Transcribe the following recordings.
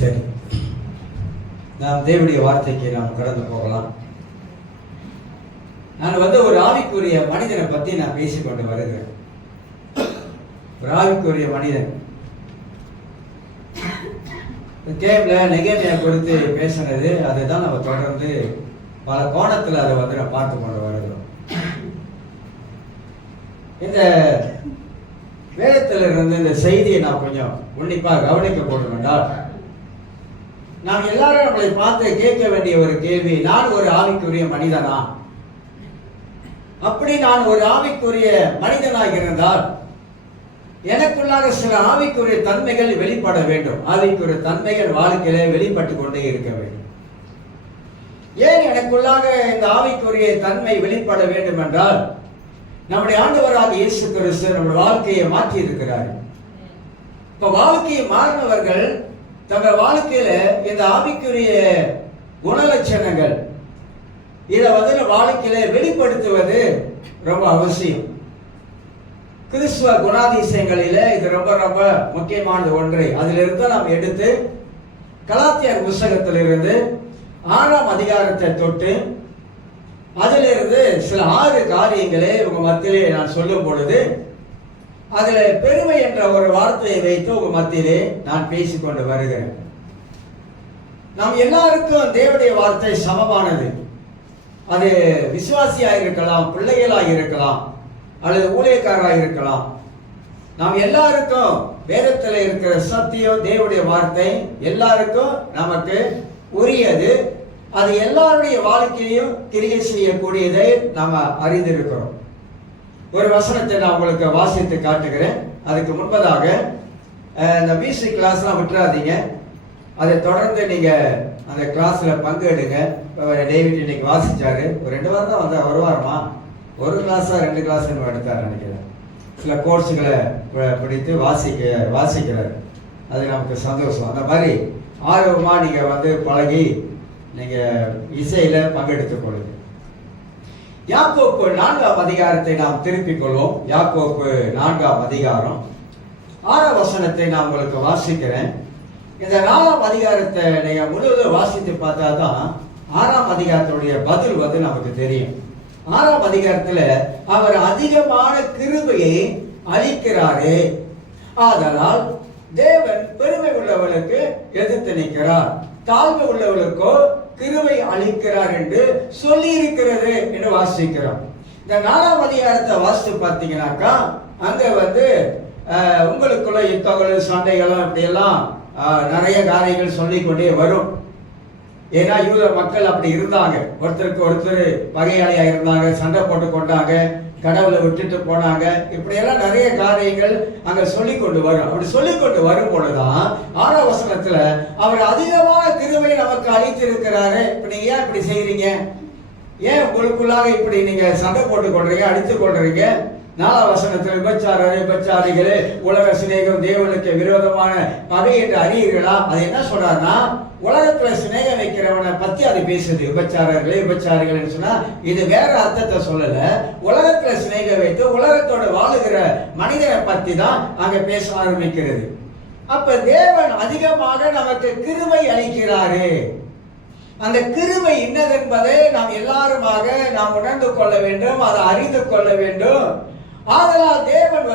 சரி, நாம் தேவனுடைய வார்த்தைக்கு நாம் கடந்து போகலாம். நான் ஒரு ஆவிக்குரிய மனிதனை பத்தி நான் பேசிக்கொண்டு வருகிறேன். ஒரு ஆவிக்குரிய மனிதன் கேம்ல நெகேமியா குறித்து பேசினது, அதை தான் நம்ம தொடர்ந்து பல கோணத்தில் அதை நான் பார்த்து கொண்டு வருகிறோம். இந்த வேதத்தில் இருந்து இந்த செய்தியை நான் கொஞ்சம் உன்னிப்பாக கவனிக்க போடும் என்றால், நாம் எல்லாரும் நம்மளை பார்த்து கேட்க வேண்டிய ஒரு கேள்வி, நான் ஒரு ஆவிக்குரிய மனிதனா? அப்படி நான் ஒரு ஆவிக்குரிய மனிதனாக இருந்தால் எனக்குள்ளாக சில ஆவிக்குரிய தன்மைகள் வெளிப்பட வேண்டும். ஆவிக்குரிய தன்மைகள் வாழ்க்கையிலே வெளிப்பட்டு கொண்டே இருக்க வேண்டும். ஏன் எனக்குள்ளாக இந்த ஆவிக்குரிய தன்மை வெளிப்பட வேண்டும் என்றால், நம்முடைய ஆண்டவராக இயேசு கிறிஸ்து நம்முடைய வாழ்க்கையை மாற்றி இருக்கிறார். இப்ப வாழ்க்கையை மாறினவர்கள் தங்கள் வாழ்க்கையில இந்த ஆவிக்குரிய குணலட்சணங்கள் இதை வாழ்க்கையில வெளிப்படுத்துவது ரொம்ப அவசியம். கிறிஸ்துவ குணாதிசயங்களில இது ரொம்ப ரொம்ப முக்கியமானது ஒன்று. அதிலிருந்து நாம் எடுத்து கலாத்தியர் புஸ்தகத்திலிருந்து 6ஆம் அதிகாரத்தை தொட்டு அதிலிருந்து சில 6 காரியங்களை உங்க மத்தியிலே நான் சொல்லும் பொழுது, அதுல பெருமை என்ற ஒரு வார்த்தையை வைத்து உங்க மத்தியிலே நான் பேசிக்கொண்டு வருகிறேன். நாம் எல்லாருக்கும் தேவனுடைய வார்த்தை சமமானது. அது விசுவாசியாக இருக்கலாம், பிள்ளைகளாக இருக்கலாம், அல்லது ஊழியக்காரராக இருக்கலாம். நாம் எல்லாருக்கும் வேதத்தில் இருக்கிற சத்தியம் தேவனுடைய வார்த்தை எல்லாருக்கும் நமக்கு உரியது. அது எல்லாருடைய வாழ்க்கையிலும் கிரியை செய்யக்கூடியதை நாம் அறிந்திருக்கிறோம். ஒரு வசனத்தை நான் உங்களுக்கு வாசித்து காட்டுகிறேன். அதுக்கு முன்பதாக இந்த மியூசிக் கிளாஸ்லாம் விட்டுறாதீங்க. அதை தொடர்ந்து நீங்க அந்த கிளாஸ்ல பங்கு எடுங்க. டேவிட் இன்னைக்கு வாசிச்சாரு. ஒரு 2 வாரம் தான் வந்தார். ஒரு வாரமா ஒரு கிளாஸா 2 கிளாஸ் எடுத்தார் நினைக்கிறேன். சில கோர்ஸுகளை பிடித்து வாசிக்கிறார். அது நமக்கு சந்தோஷம். அந்த மாதிரி ஆர்வமா நீங்க பழகி நீங்க இசையில பங்கெடுத்துக் கொள்ளுங்க. யாக்கோப்பு 4ஆம் அதிகாரத்தை நாம் திருப்பிக் கொள்வோம். யாக்கோப்பு 4ஆம் அதிகாரம் 6ஆம் வசனத்தை நான் உங்களுக்கு வாசிக்கிறேன். இந்த 4ஆம் அதிகாரத்தை நீங்க முழுவதும் வாசித்து பார்த்தா தான் 6ஆம் அதிகாரத்துடைய பதில் நமக்கு தெரியும். 6ஆம் அதிகாரத்துல அவர் அதிகமான கிருபையை அளிக்கிறாரே, ஆதலால் தேவன் பெருமை உள்ளவர்களுக்கு எதிர்த்து நிற்கிறார், தாழ்மை உள்ளவர்களுக்கோ கிருபை அளிக்கிறார் என்று சொல்லி இருக்கிறது என்று வாசிக்கிறோம். இந்த 4ஆம் அதிகாரத்தை வாசித்து பார்த்தீங்கன்னாக்கா அங்க உங்களுக்குள்ள யுத்தங்கள் சண்டைகளும் இப்படி எல்லாம் நிறைய காரியங்கள் சொல்லிக்கொண்டே வரும். ஏன்னா யூத மக்கள் அப்படி இருந்தாங்க. ஒருத்தருக்கு ஒருத்தர் பகையாளியா இருந்தாங்க, சண்டை போட்டு கொண்டாங்க, கடவுளை விட்டுட்டு போனாங்க. இப்படியெல்லாம் நிறைய காரியங்கள் அங்க சொல்லிக்கொண்டு வரும். அப்படி சொல்லிக்கொண்டு வரும் பொழுதுதான் 6ஆம் வசனத்துல அவர் அதிகமான கிருபை நமக்கு அளித்திருக்கிறாரு. இப்ப நீங்க ஏன் இப்படி செய்யறீங்க? ஏன் உங்களுக்குள்ளாக இப்படி நீங்க சண்டை போட்டு கொள்றீங்க, அடித்துக் கொள்றீங்க? 4ஆம் வசனத்தில் விபச்சாரிகளே, உலக சிநேகம் தேவனுக்கு விரோதமான பகை என்று அறியீர்களா? அது என்ன சொல்றாருன்னா, உலகத்துல சிநேகம் வைக்கிறவனை பத்தி அது பேசுது. விபச்சாரிகள் சொன்னா இது வேற அர்த்தத்தை சொல்லல. உலகத்துல சிநேகம் வைத்து உலகத்தோட வாழுகிற மனிதனை பத்தி தான் அங்க பேச ஆரம்பிக்கிறது. அப்ப தேவன் அதிகமாக நமக்கு கிருபை அளிக்கிறாரு. அந்த கிருபை என்னதென்பதை நாம் எல்லாருமாக நாம் உணர்ந்து கொள்ள வேண்டும், அதை அறிந்து கொள்ள வேண்டும். ஆதலால் தேவன்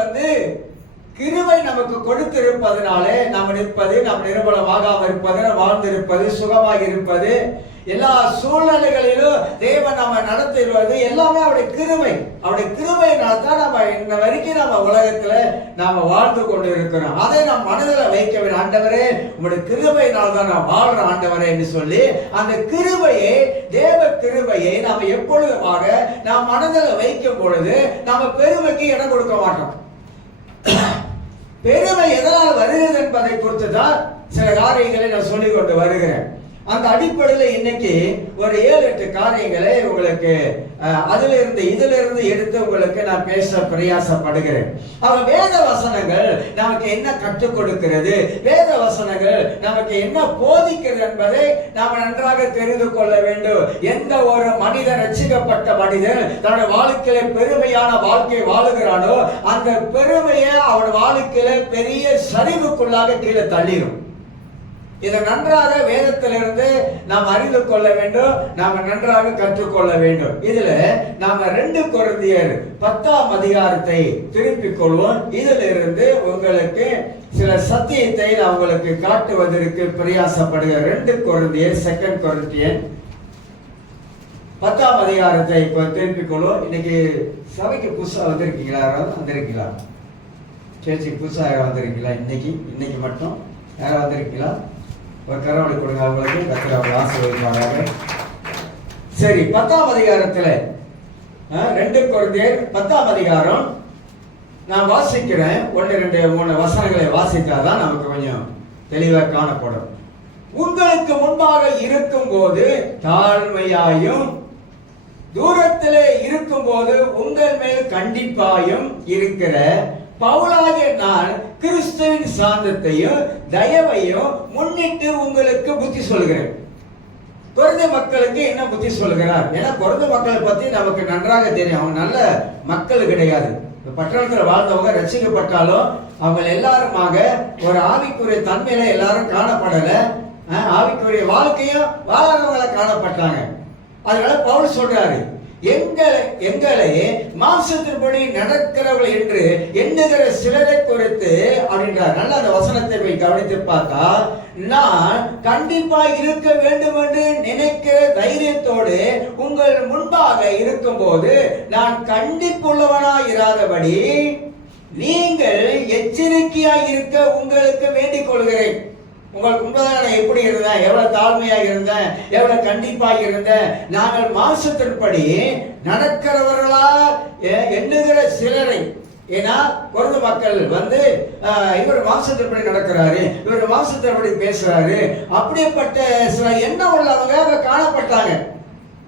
கிருபை நமக்கு கொடுத்திருப்பதனாலே நாம் நிற்பது, நாம் நிர்மலமாகாமல் இருப்பது, வாழ்ந்திருப்பது, சுகமாக இருப்பது, எல்லா சூழ்நிலைகளிலும் தேவன் நம்ம நடத்துவது எல்லாமே அவருடைய கிருபை. அவருடைய கிருபையினால் தான் நம்ம இன்ன வரைக்கும் நம்ம உலகத்துல நாம வாழ்ந்து கொண்டு இருக்கிறோம். அதை நாம் மனதில் வைக்க வேண்டும். ஆண்டவரே, உங்களுடைய கிருபையினால் தான் நான் வாழ்ற ஆண்டவரே என்று சொல்லி அந்த கிருபையை, தேவ கிருபையை நாம் எப்பொழுதுமாக நாம் மனதில் வைக்கும் பொழுது நாம பெருமைக்கு இடம் கொடுக்க மாட்டோம். பெருமை எதனால் வருகிறது என்பதை குறித்து தான் சில காரியங்களை நான் சொல்லிக் கொண்டு வருகிறேன். அந்த அடிப்படையில் இன்னைக்கு ஒரு 7-8 காரியங்களை உங்களுக்கு இதிலிருந்து எடுத்து உங்களுக்கு நான் பேச பிரயாசப்படுகிறேன். வேத வசனங்கள் நமக்கு என்ன கற்றுக் கொடுக்கிறது, வேத வசனங்கள் நமக்கு என்ன போதிக்கிறது என்பதை நாம் நன்றாக தெரிந்து கொள்ள வேண்டும். எந்த ஒரு மனிதன், ரட்சிக்கப்பட்ட மனிதன் தன்னுடைய வாழ்க்கையில பெருமையான வாழ்க்கை வாழுகிறானோ அந்த பெருமையை அவன் வாழ்க்கையில பெரிய சரிவுக்குள்ளாக கீழே தள்ளிடும். இதை நன்றாக வேதத்திலிருந்து நாம் அறிந்து கொள்ள வேண்டும், நாம் நன்றாக கற்றுக்கொள்ள வேண்டும். இதுல நாம 2 கொரிந்தியர் 10ஆம் அதிகாரத்தை திருப்பிக் கொள்வோம். இதிலிருந்து உங்களுக்கு சில சத்தியத்தை நான் உங்களுக்கு காட்டுவதற்கு பிரயாசப்படுகிறேன். 2 கொரிந்தியர் 2 கொரிந்தியன் 10ஆம் அதிகாரத்தை திருப்பிக் கொள்வோம். இன்னைக்கு சபைக்கு புதுசா வந்திருக்கீங்களா? யாராவது வந்திருக்கீங்களா? சேர்ச்சிக்கு புதுசாக யாராவது வந்திருக்கீங்களா? இன்னைக்கு மட்டும் யாராவது வந்திருக்கீங்களா? ஒரு கரவழி கொடுங்க அவங்களுக்கு. கத்திர அவங்க ஆசீர்வதிப்பாங்க. சரி, 10ஆம் அதிகாரத்துல 2 கொரிந்தியர் 10ஆம் அதிகாரம் நான் வாசிக்கிறேன். 1, 2, 3 வசனங்களை வாசித்தாதான் நமக்கு கொஞ்சம் தெளிவாக காணப்படும். உங்களுக்கு முன்பாக இருக்கும் போது தாழ்மையாயும், தூரத்திலே இருக்கும் போது உங்கள் மேல் கண்டிப்பாயும் இருக்கிற பவுலாகிய நான் கிறிஸ்துவின் சாந்தத்தையும் தயவையும் முன்னிட்டு உங்களுக்கு புத்தி சொல்கிறேன். கொரிந்த மக்களுக்கு என்ன புத்தி சொல்கிறார்? ஏன்னா கொரிந்த மக்களை பத்தி நமக்கு நன்றாக தெரியும். அவங்க நல்ல மக்கள் கிடையாது. பட்டணத்தில் வாழ்ந்தவங்க ரட்சிக்கப்பட்டாலும் அவங்க எல்லாருமாக ஒரு ஆவிக்குரிய தன்மையில எல்லாரும் காணப்படல. ஆவிக்குரிய வாழ்க்கையும் வாழறவங்களை காணப்பட்டாங்க. அதனால பவுல் சொல்றாரு, எங்களை மாம்சத்தின்படி நடக்கிறவர்கள் என்று எண்ணுகிற சிலரை குறித்து அப்படின்றார். நல்ல அந்த வசனத்தை போய் கவனித்து பார்த்தா, நான் கண்டிப்பா இருக்க வேண்டும் என்று நினைக்கிற தைரியத்தோடு உங்கள் முன்பாக இருக்கும் போது நான் கண்டிப்புள்ளவனாய் இராதபடி நீங்கள் எச்சரிக்கையாய் இருக்க உங்களுக்கு வேண்டிக் கொள்கிறேன். உங்களுக்கு முன்பதாக நான் எப்படி இருந்தேன், எவ்வளவு தாழ்மையாக இருந்தேன், எவ்வளவு கண்டிப்பாக இருந்தேன். நாங்கள் மாம்சத்தின்படி நடக்கிறவர்களா எண்ணுகிற சிலரை, ஏன்னா கொரிந்த மக்கள் இவர் மாம்சத்தின்படி நடக்கிறாரு, இவர் மாம்சத்தின்படி பேசுறாரு, அப்படிப்பட்ட சில எண்ணம் உள்ளவங்க அங்க காணப்பட்டாங்க.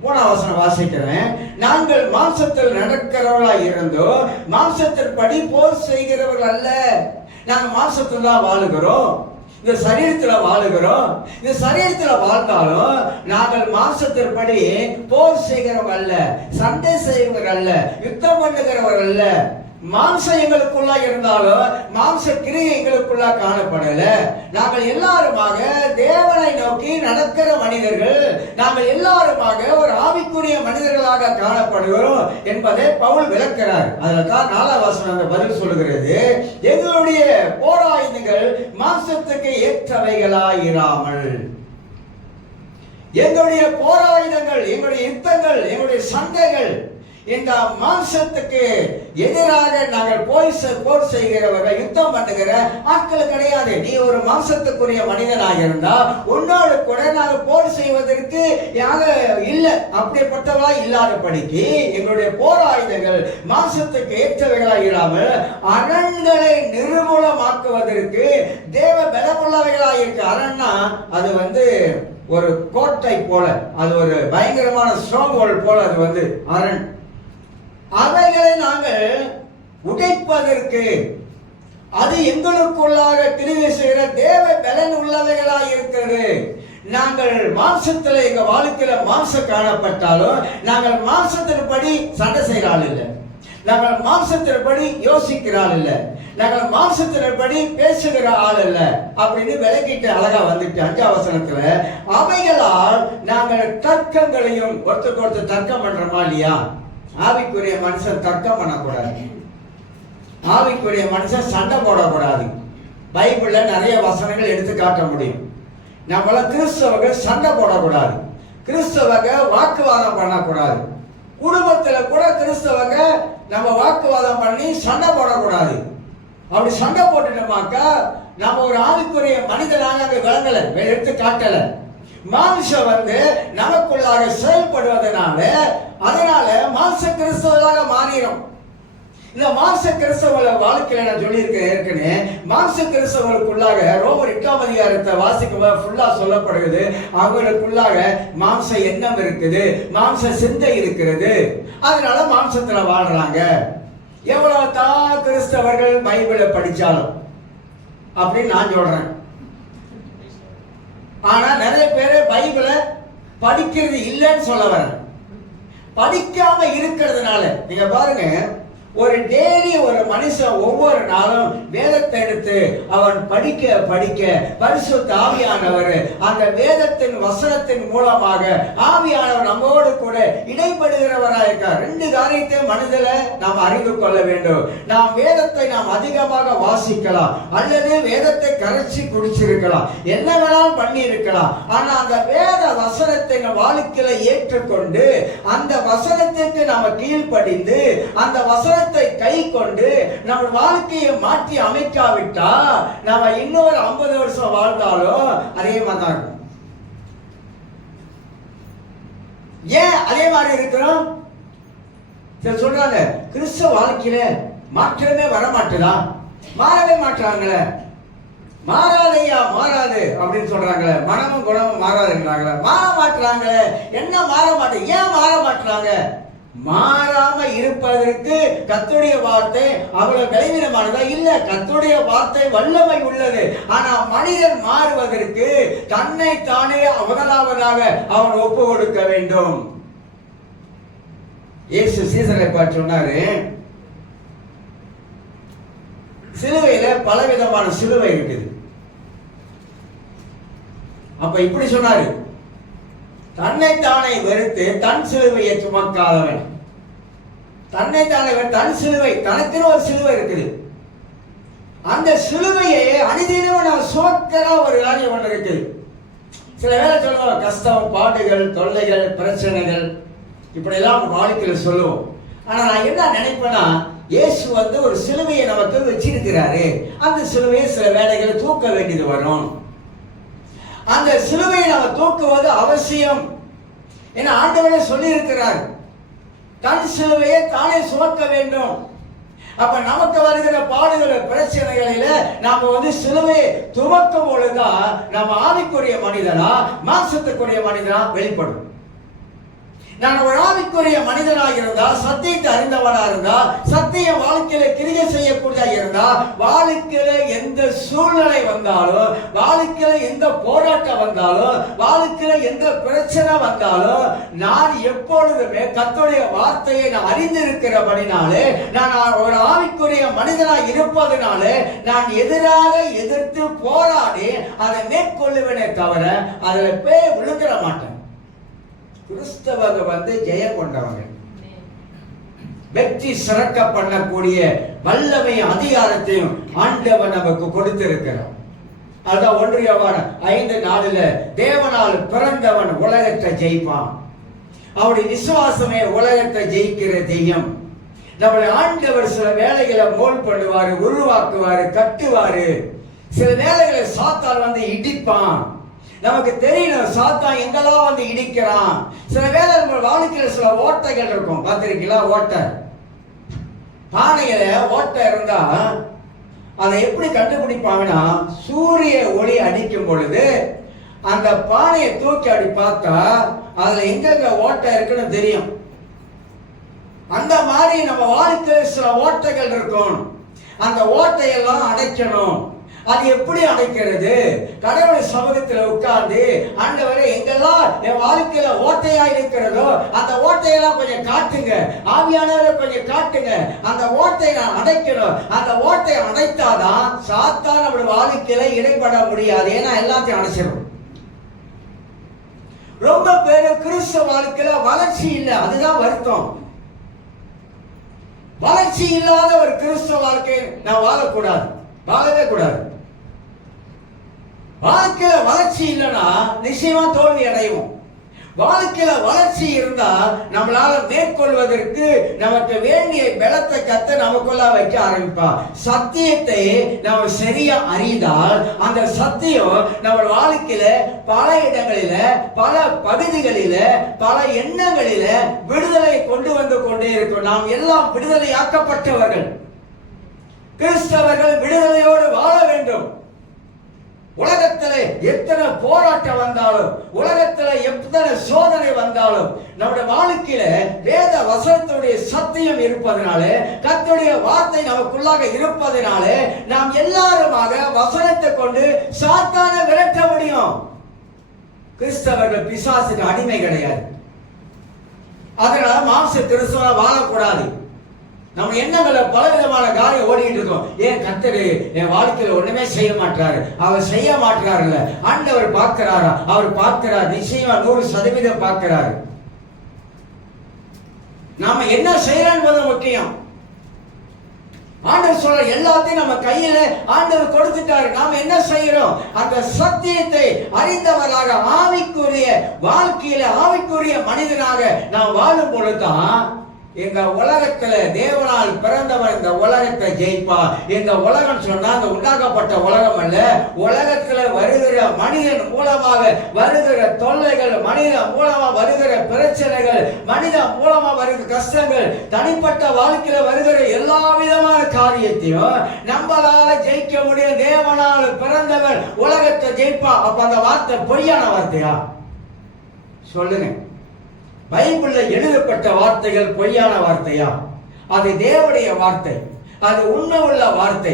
3ஆம் வசனம் வாசிக்கிறேன். நாங்கள் மாம்சத்தில் நடக்கிறவர்களா இருந்தோ மாம்சத்தின்படி போர் செய்கிறவர்கள் அல்ல. நாங்கள் மாம்சத்தில் தான் வாழுகிறோம், இந்த சரீரத்துல வாழுகிறோம். இந்த சரீரத்துல வாழ்ந்தாலும் நாங்கள் மாம்சத்தின்படி போர் செய்கிறவர்கள் அல்ல, சண்டை செய்கிறவர்கள் அல்ல, யுத்தம் பண்ணுகிறவர்கள் அல்ல. மாம்சம் எங்களுக்குள்ள இருந்தாலும் மாம்ச கிரியை எங்களுக்குள்ள காணப்படல. நாங்கள் எல்லாருமாக தேவனை நோக்கி நடக்கிற மனிதர்கள், நாங்கள் எல்லாருமாக ஒரு ஆவிக்குரிய மனிதர்களாக காணப்படுகிறோம் என்பதை பவுல் விளக்கிறார். அதுதான் 4ஆம் வசனம் பதில் சொல்லுகிறது, எங்களுடைய போராயுதங்கள் மாம்சத்துக்கு ஏற்றவைகளாயிராமல். எங்களுடைய போராயுதங்கள், எங்களுடைய யுத்தங்கள், எங்களுடைய சண்டைகள் இந்த மாம்சத்துக்கு எதிராக நாங்கள் போர் செய்கிறவர்கள், யுத்தம் பண்ணுகிற ஆட்கள் கிடையாது. நீ ஒரு மாம்சத்துக்குரிய மனிதனாக இருந்தா உன்னோடு கூட நாங்கள் போர் செய்வதற்கு இல்லை, அப்படிப்பட்டவா இல்லாதபடிக்கு எங்களுடைய போராயுதங்கள் மாம்சத்துக்கு ஏற்றவைகளாக இல்லாமல் அரண்களை நிர்மூலமாக்குவதற்கு தேவ பலமுள்ளவைகளாக இருக்கு. அரண்னா அது ஒரு கோட்டை போல, அது ஒரு பயங்கரமான ஸ்ட்ராங்ஹோல்ட் போல, அது அரண். அவைகளை நாங்கள் உடைப்பதற்கு அது எங்களுக்குள்ளாக கிரியை செய்கிற தேவ பலன் உள்ளவைகளாக இருக்கிறது. நாங்கள் மாம்சத்தில் எங்க வாழ்க்கையில மாம்சம் காணப்பட்டாலும் நாங்கள் மாம்சத்தின்படி சண்டை செய்கிறாள் இல்லை, நாங்கள் மாம்சத்தின்படி யோசிக்கிறாள் இல்லை, நாங்கள் மாம்சத்தின்படி பேசுகிற ஆள் இல்ல அப்படின்னு விளக்கிட்டு அழகா வந்துட்டு 5ஆம் வசனத்துல, அவைகளால் நாங்கள் தர்க்கங்களையும் ஒருத்தருக்கு தர்க்கம் பண்றோமா இல்லையா? ஆவிக்குரிய மனுஷன் தர்க்கம் பண்ணக்கூடாது, ஆவிக்குரிய மனுஷன் சண்டை போடக்கூடாது. பைபிள்ல நிறைய வசனங்கள் எடுத்து காட்ட முடியும். நம்மள கிறிஸ்தவர்கள் சண்டை போடக்கூடாது, கிறிஸ்தவங்க வாக்குவாதம் பண்ணக்கூடாது. குடும்பத்துல கூட கிறிஸ்தவங்க நம்ம வாக்குவாதம் பண்ணி சண்டை போடக்கூடாது. அப்படி சண்டை போட்டுட்டோமாக்கா நம்ம ஒரு ஆவிக்குரிய மனிதனாக அங்க விளங்கல, எடுத்து காட்டல. மாம்சம் நமக்குள்ளாக செயல்படுவதனால அதனால மாம்ச கிறிஸ்தவர்களாக மாறிடும். இந்த மாம்ச கிறிஸ்தவ வாழ்க்கையில நான் சொல்லியிருக்கேன் ஏற்கனவே. மாம்ச கிறிஸ்தவர்களுக்குள்ளாக ரோமர் 8ஆம் அதிகாரத்தை வாசிக்கும் ஃபுல்லா சொல்லப்படுகிறது. அவங்களுக்குள்ளாக மாம்ச எண்ணம் இருக்குது, மாம்ச சிந்தை இருக்கிறது, அதனால மாம்சத்துல வாழ்றாங்க. எவ்வளவு தான் கிறிஸ்தவர்கள் பைபிளை படிச்சாலும் அப்படின்னு நான் சொல்றேன். ஆனா நிறைய பேரு பைபிளை படிக்கிறது இல்லைன்னு சொல்ல வரேன். படிக்காம இருக்கிறதுனால நீங்க பாருங்க, ஒரு டெய்லி ஒரு மனுஷன் ஒவ்வொரு நாளும் வேதத்தை எடுத்து அவன் படிக்க படிக்க பரிசுத்த ஆவியானவர் அந்த வேதத்தின் வசனத்தின் மூலமாக ஆவியானவர் நம்மோடு கூட இடைப்படுகிறவராக இருக்கார். 2 காரியத்தை மனதில் நாம் அறிந்து கொள்ள வேண்டும். நாம் வேதத்தை நாம் அதிகமாக வாசிக்கலாம், அல்லது வேதத்தை கரைச்சி குடிச்சிருக்கலாம், என்ன வேணாலும் பண்ணி இருக்கலாம். ஆனா அந்த வேத வசனத்தை நம் வாழ்க்கையில ஏற்றுக்கொண்டு அந்த வசனத்துக்கு நாம கீழ்ப்படிந்து அந்த வசனத்தை கை கொண்டு நம்ம வாழ்க்கையை மாற்றி அமைக்காவிட்டா நாம இன்னொரு 50 வருஷம் வாழ்ந்தாலும் அதே மாதிரி தான் இருக்கும். ஏன் அதே மாதிரி இருக்கிறோம்? சொல்றாங்க கிறிஸ்தவ வாழ்க்கையில மாற்றமே வரமாட்டுதா, மாறவே மாற்றாங்களே, மாறாதையா மாறாது அப்படின்னு சொல்றாங்களே, மனமும் குணமும் மாறாதுங்கிறாங்களே, மாற மாட்டுறாங்களே. என்ன மாற மாட்டேன்? ஏன் மாற மாட்டுறாங்க? மாறாம இருப்பதற்கு கர்த்தருடைய வார்த்தை அவ்வளவு கடினமானதா? இல்ல, கர்த்தருடைய வார்த்தை வல்லமை உள்ளது. ஆனா மனிதன் மாறுவதற்கு தன்னை தானே முதலாவதாக அவன் ஒப்பு கொடுக்க வேண்டும். இயேசு சீசரை பார்த்து சொன்னாரு, சிலுவையில பலவிதமான சிலுவை இருக்குது. அப்ப இப்படி சொன்னாரு, தன்னைத்தானே வெறுத்து தன் சிலுவையை சுமக்காதவன். தன்னைத்தானே தன் சிலுவை, தனக்குன்னு ஒரு சிலுவை இருக்குது. அந்த சிலுவையை அனுதினமும் நான் சுமக்கிற ஒரு காரியம் ஒன்று இருக்குது. சில வேளை சொல்லுவோம், கஷ்டம், பாடுகள், தொல்லைகள், பிரச்சனைகள் இப்படி எல்லாம் வாழ்க்கையில் சொல்லுவோம். ஆனா நான் என்ன நினைப்பேன்னா, இயேசு ஒரு சிலுவையை நமக்கு வச்சிருக்கிறாரு. அந்த சிலுவையை சில வேளைகளை தூக்க வேண்டியது வரும். அந்த சிலுவையை நம்ம தூக்குவது அவசியம். ஏன்னா ஆண்டவரே சொல்லி இருக்கிறார், தன் சிலுவையை தானே சுமக்க வேண்டும். அப்ப நமக்கு வருகிற பாடுகிற பிரச்சனைகளில நாம சிலுவையை துவக்கும் பொழுதுதான் நம்ம ஆவிக்குரிய மனிதனா மாம்சத்துக்குரிய மனிதனா வெளிப்படும். நான் ஒரு ஆவிக்குரிய மனிதனாக இருந்தா, சத்தியத்தை அறிந்தவனா இருந்தா, சத்திய வாழ்க்கையில கிரியை செய்யக்கூடியதா இருந்தா, வாழ்க்கையில எந்த சூழ்நிலை வந்தாலும், வாழ்க்கையில எந்த போராட்டம் வந்தாலும், வாழ்க்கையில எந்த பிரச்சனை வந்தாலும், நான் எப்பொழுதுமே கர்த்தருடைய வார்த்தையை நான் அறிந்திருக்கிறபடினாலே, நான் ஒரு ஆவிக்குரிய மனிதனாக இருப்பதனாலே நான் எதிராக எதிர்த்து போராடி அதை மேற்கொள்ளுவேனே தவிர அதுல பேய் விழுந்துட மாட்டேன். கிறிஸ்தவங்க ஜெயம் கொண்டவங்க, வெற்றி சிறக்க பண்ணக்கூடிய வல்லமை அதிகாரத்தையும் ஆண்டவன் நமக்கு கொடுத்திருக்கிறார். அதான் 1 யோவான் 5:4 தேவனால் பிறந்தவன் உலகத்தை ஜெயிப்பான், அவருடைய விசுவாசமே உலகத்தை ஜெயிக்கிற தெய்யம். நம்முடைய ஆண்டவர் சில வேலைகளை மோல் பண்ணுவாரு, உருவாக்குவாரு, கட்டுவாரு. சில வேலைகளை சாத்தான் இடிப்பான். நமக்கு தெரியணும் சாத்தான் எங்கெல்லாம் இடிக்கிறான். சில வேளை நம்ம வாழ்க்கையில சில ஓட்டைகள் இருக்கும், பார்த்திருக்கீங்களா? ஓட்டை, பானையில ஓட்டை இருந்தா அதை எப்படி கண்டுபிடிப்பாங்கன்னா, சூரிய ஒளி அடிக்கும் பொழுது அந்த பானையை தூக்கி அப்படி பார்த்தா அதுல எங்கெங்க ஓட்டை இருக்குன்னு தெரியும். அந்த மாதிரி நம்ம வாழ்க்கையில் சில ஓட்டைகள் இருக்கும். அந்த ஓட்டையெல்லாம் அடைக்கணும். அது எப்படி அடைக்கிறது? கடவுள் சமூகத்தில் உட்கார்ந்து, ஆண்டவரே எங்கெல்லாம் என் வாழ்க்கையில ஓட்டையா இருக்கிறதோ அந்த ஓட்டையெல்லாம் கொஞ்சம் காட்டுங்க, ஆவியானவரை கொஞ்சம் காட்டுங்க, அந்த ஓட்டையை நான் அடைக்கணும். அந்த ஓட்டையை அடைத்தாதான் சாத்தான் நம்முடைய வாழ்க்கையில இடைப்பட முடியாது. ஏன்னா எல்லாத்தையும் அடைச்சிடும். ரொம்ப பேரு கிறிஸ்தவ வாழ்க்கையில வளர்ச்சி இல்லை, அதுதான் வருத்தம். வளர்ச்சி இல்லாத ஒரு கிறிஸ்தவ வாழ்க்கையை நான் வாழக்கூடாது, வாழவே கூடாது. வாழ்க்கையில வளர்ச்சி இல்லைன்னா நிச்சயமா தோல்வி அடையும். வாழ்க்கையில வளர்ச்சி இருந்தா நம்மளால மேற்கொள்வதற்கு நமக்கு வேண்டிய பலத்தை கத்த நமக்குள்ள வைக்க ஆரம்பிப்பா. சத்தியத்தை நம்ம சரியா அறிந்தால் அந்த சத்தியம் நம்ம வாழ்க்கையில பல இடங்களில, பல பகுதிகளில, பல எண்ணங்களில விடுதலை கொண்டு வந்து கொண்டே இருக்கும். நாம் எல்லாம் விடுதலையாக்கப்பட்டவர்கள். கிறிஸ்தவர்கள் விடுதலையோடு வாழ வேண்டும். உலகத்திலே எத்தனை போராட்டம் வந்தாலும், உலகத்திலே எத்தனை சோதனை வந்தாலும், நம்முடைய வாழ்க்கையில வேத வசனத்துடைய சத்தியம் இருப்பதனாலே, கர்த்தருடைய வார்த்தை நமக்குள்ளாக இருப்பதனாலே நாம் எல்லாருமாக வசனத்தை கொண்டு சாத்தானை விரட்ட முடியும். கிறிஸ்தவர்கள் பிசாசுக்கு அடிமை கிடையாது. அதனால மாம்ச கிறிஸ்தவ வாழக்கூடாது. நம்ம எண்ணங்களை பல விதமான காரியம் ஓடிக்கிட்டு இருக்கோம். ஏன் கர்த்தர் என் வாழ்க்கையில ஒண்ணுமே செய்ய மாட்டாரு, அவர் செய்ய மாட்டாருல்ல. ஆண்டவர் பார்க்கிறாரா? அவர் பார்க்கிறார், நிச்சயமா 100% பார்க்கிறாரு. நாம என்ன செய்யறோம் என்பது முக்கியம். ஆண்டவர் சொல்ற எல்லாத்தையும் நம்ம கையில ஆண்டவர் கொடுத்துட்டாரு. நாம என்ன செய்யறோம்? அந்த சத்தியத்தை அறிந்தவராக ஆவிக்குரிய வாழ்க்கையில ஆவிக்குரிய மனிதனாக நாம் வாழும் பொழுதுதான் இந்த உலகத்துல தேவனால் பிறந்தவர் இந்த உலகத்தை ஜெயிப்பா. இந்த உலகம் சொன்னா அந்த உண்டாக்கப்பட்ட உலகம் அல்ல. உலகத்துல வருகிற மனிதன் மூலமாக வருகிற தொல்லைகள், மனிதன் மூலமா வருகிற பிரச்சனைகள், மனிதன் மூலமா வருகிற கஷ்டங்கள், தனிப்பட்ட வாழ்க்கையில வருகிற எல்லா விதமான காரியத்தையும் நம்மளால ஜெயிக்க முடியும். தேவனால் பிறந்தவர் உலகத்தை ஜெயிப்பா. அப்ப அந்த வார்த்தை பொய்யான வார்த்தையா? சொல்லுங்க. பைபிள்ல எழுதப்பட்ட வார்த்தைகள் பொய்யான வார்த்தையா? அது தேவனுடைய வார்த்தை, அது உண்மை உள்ள வார்த்தை,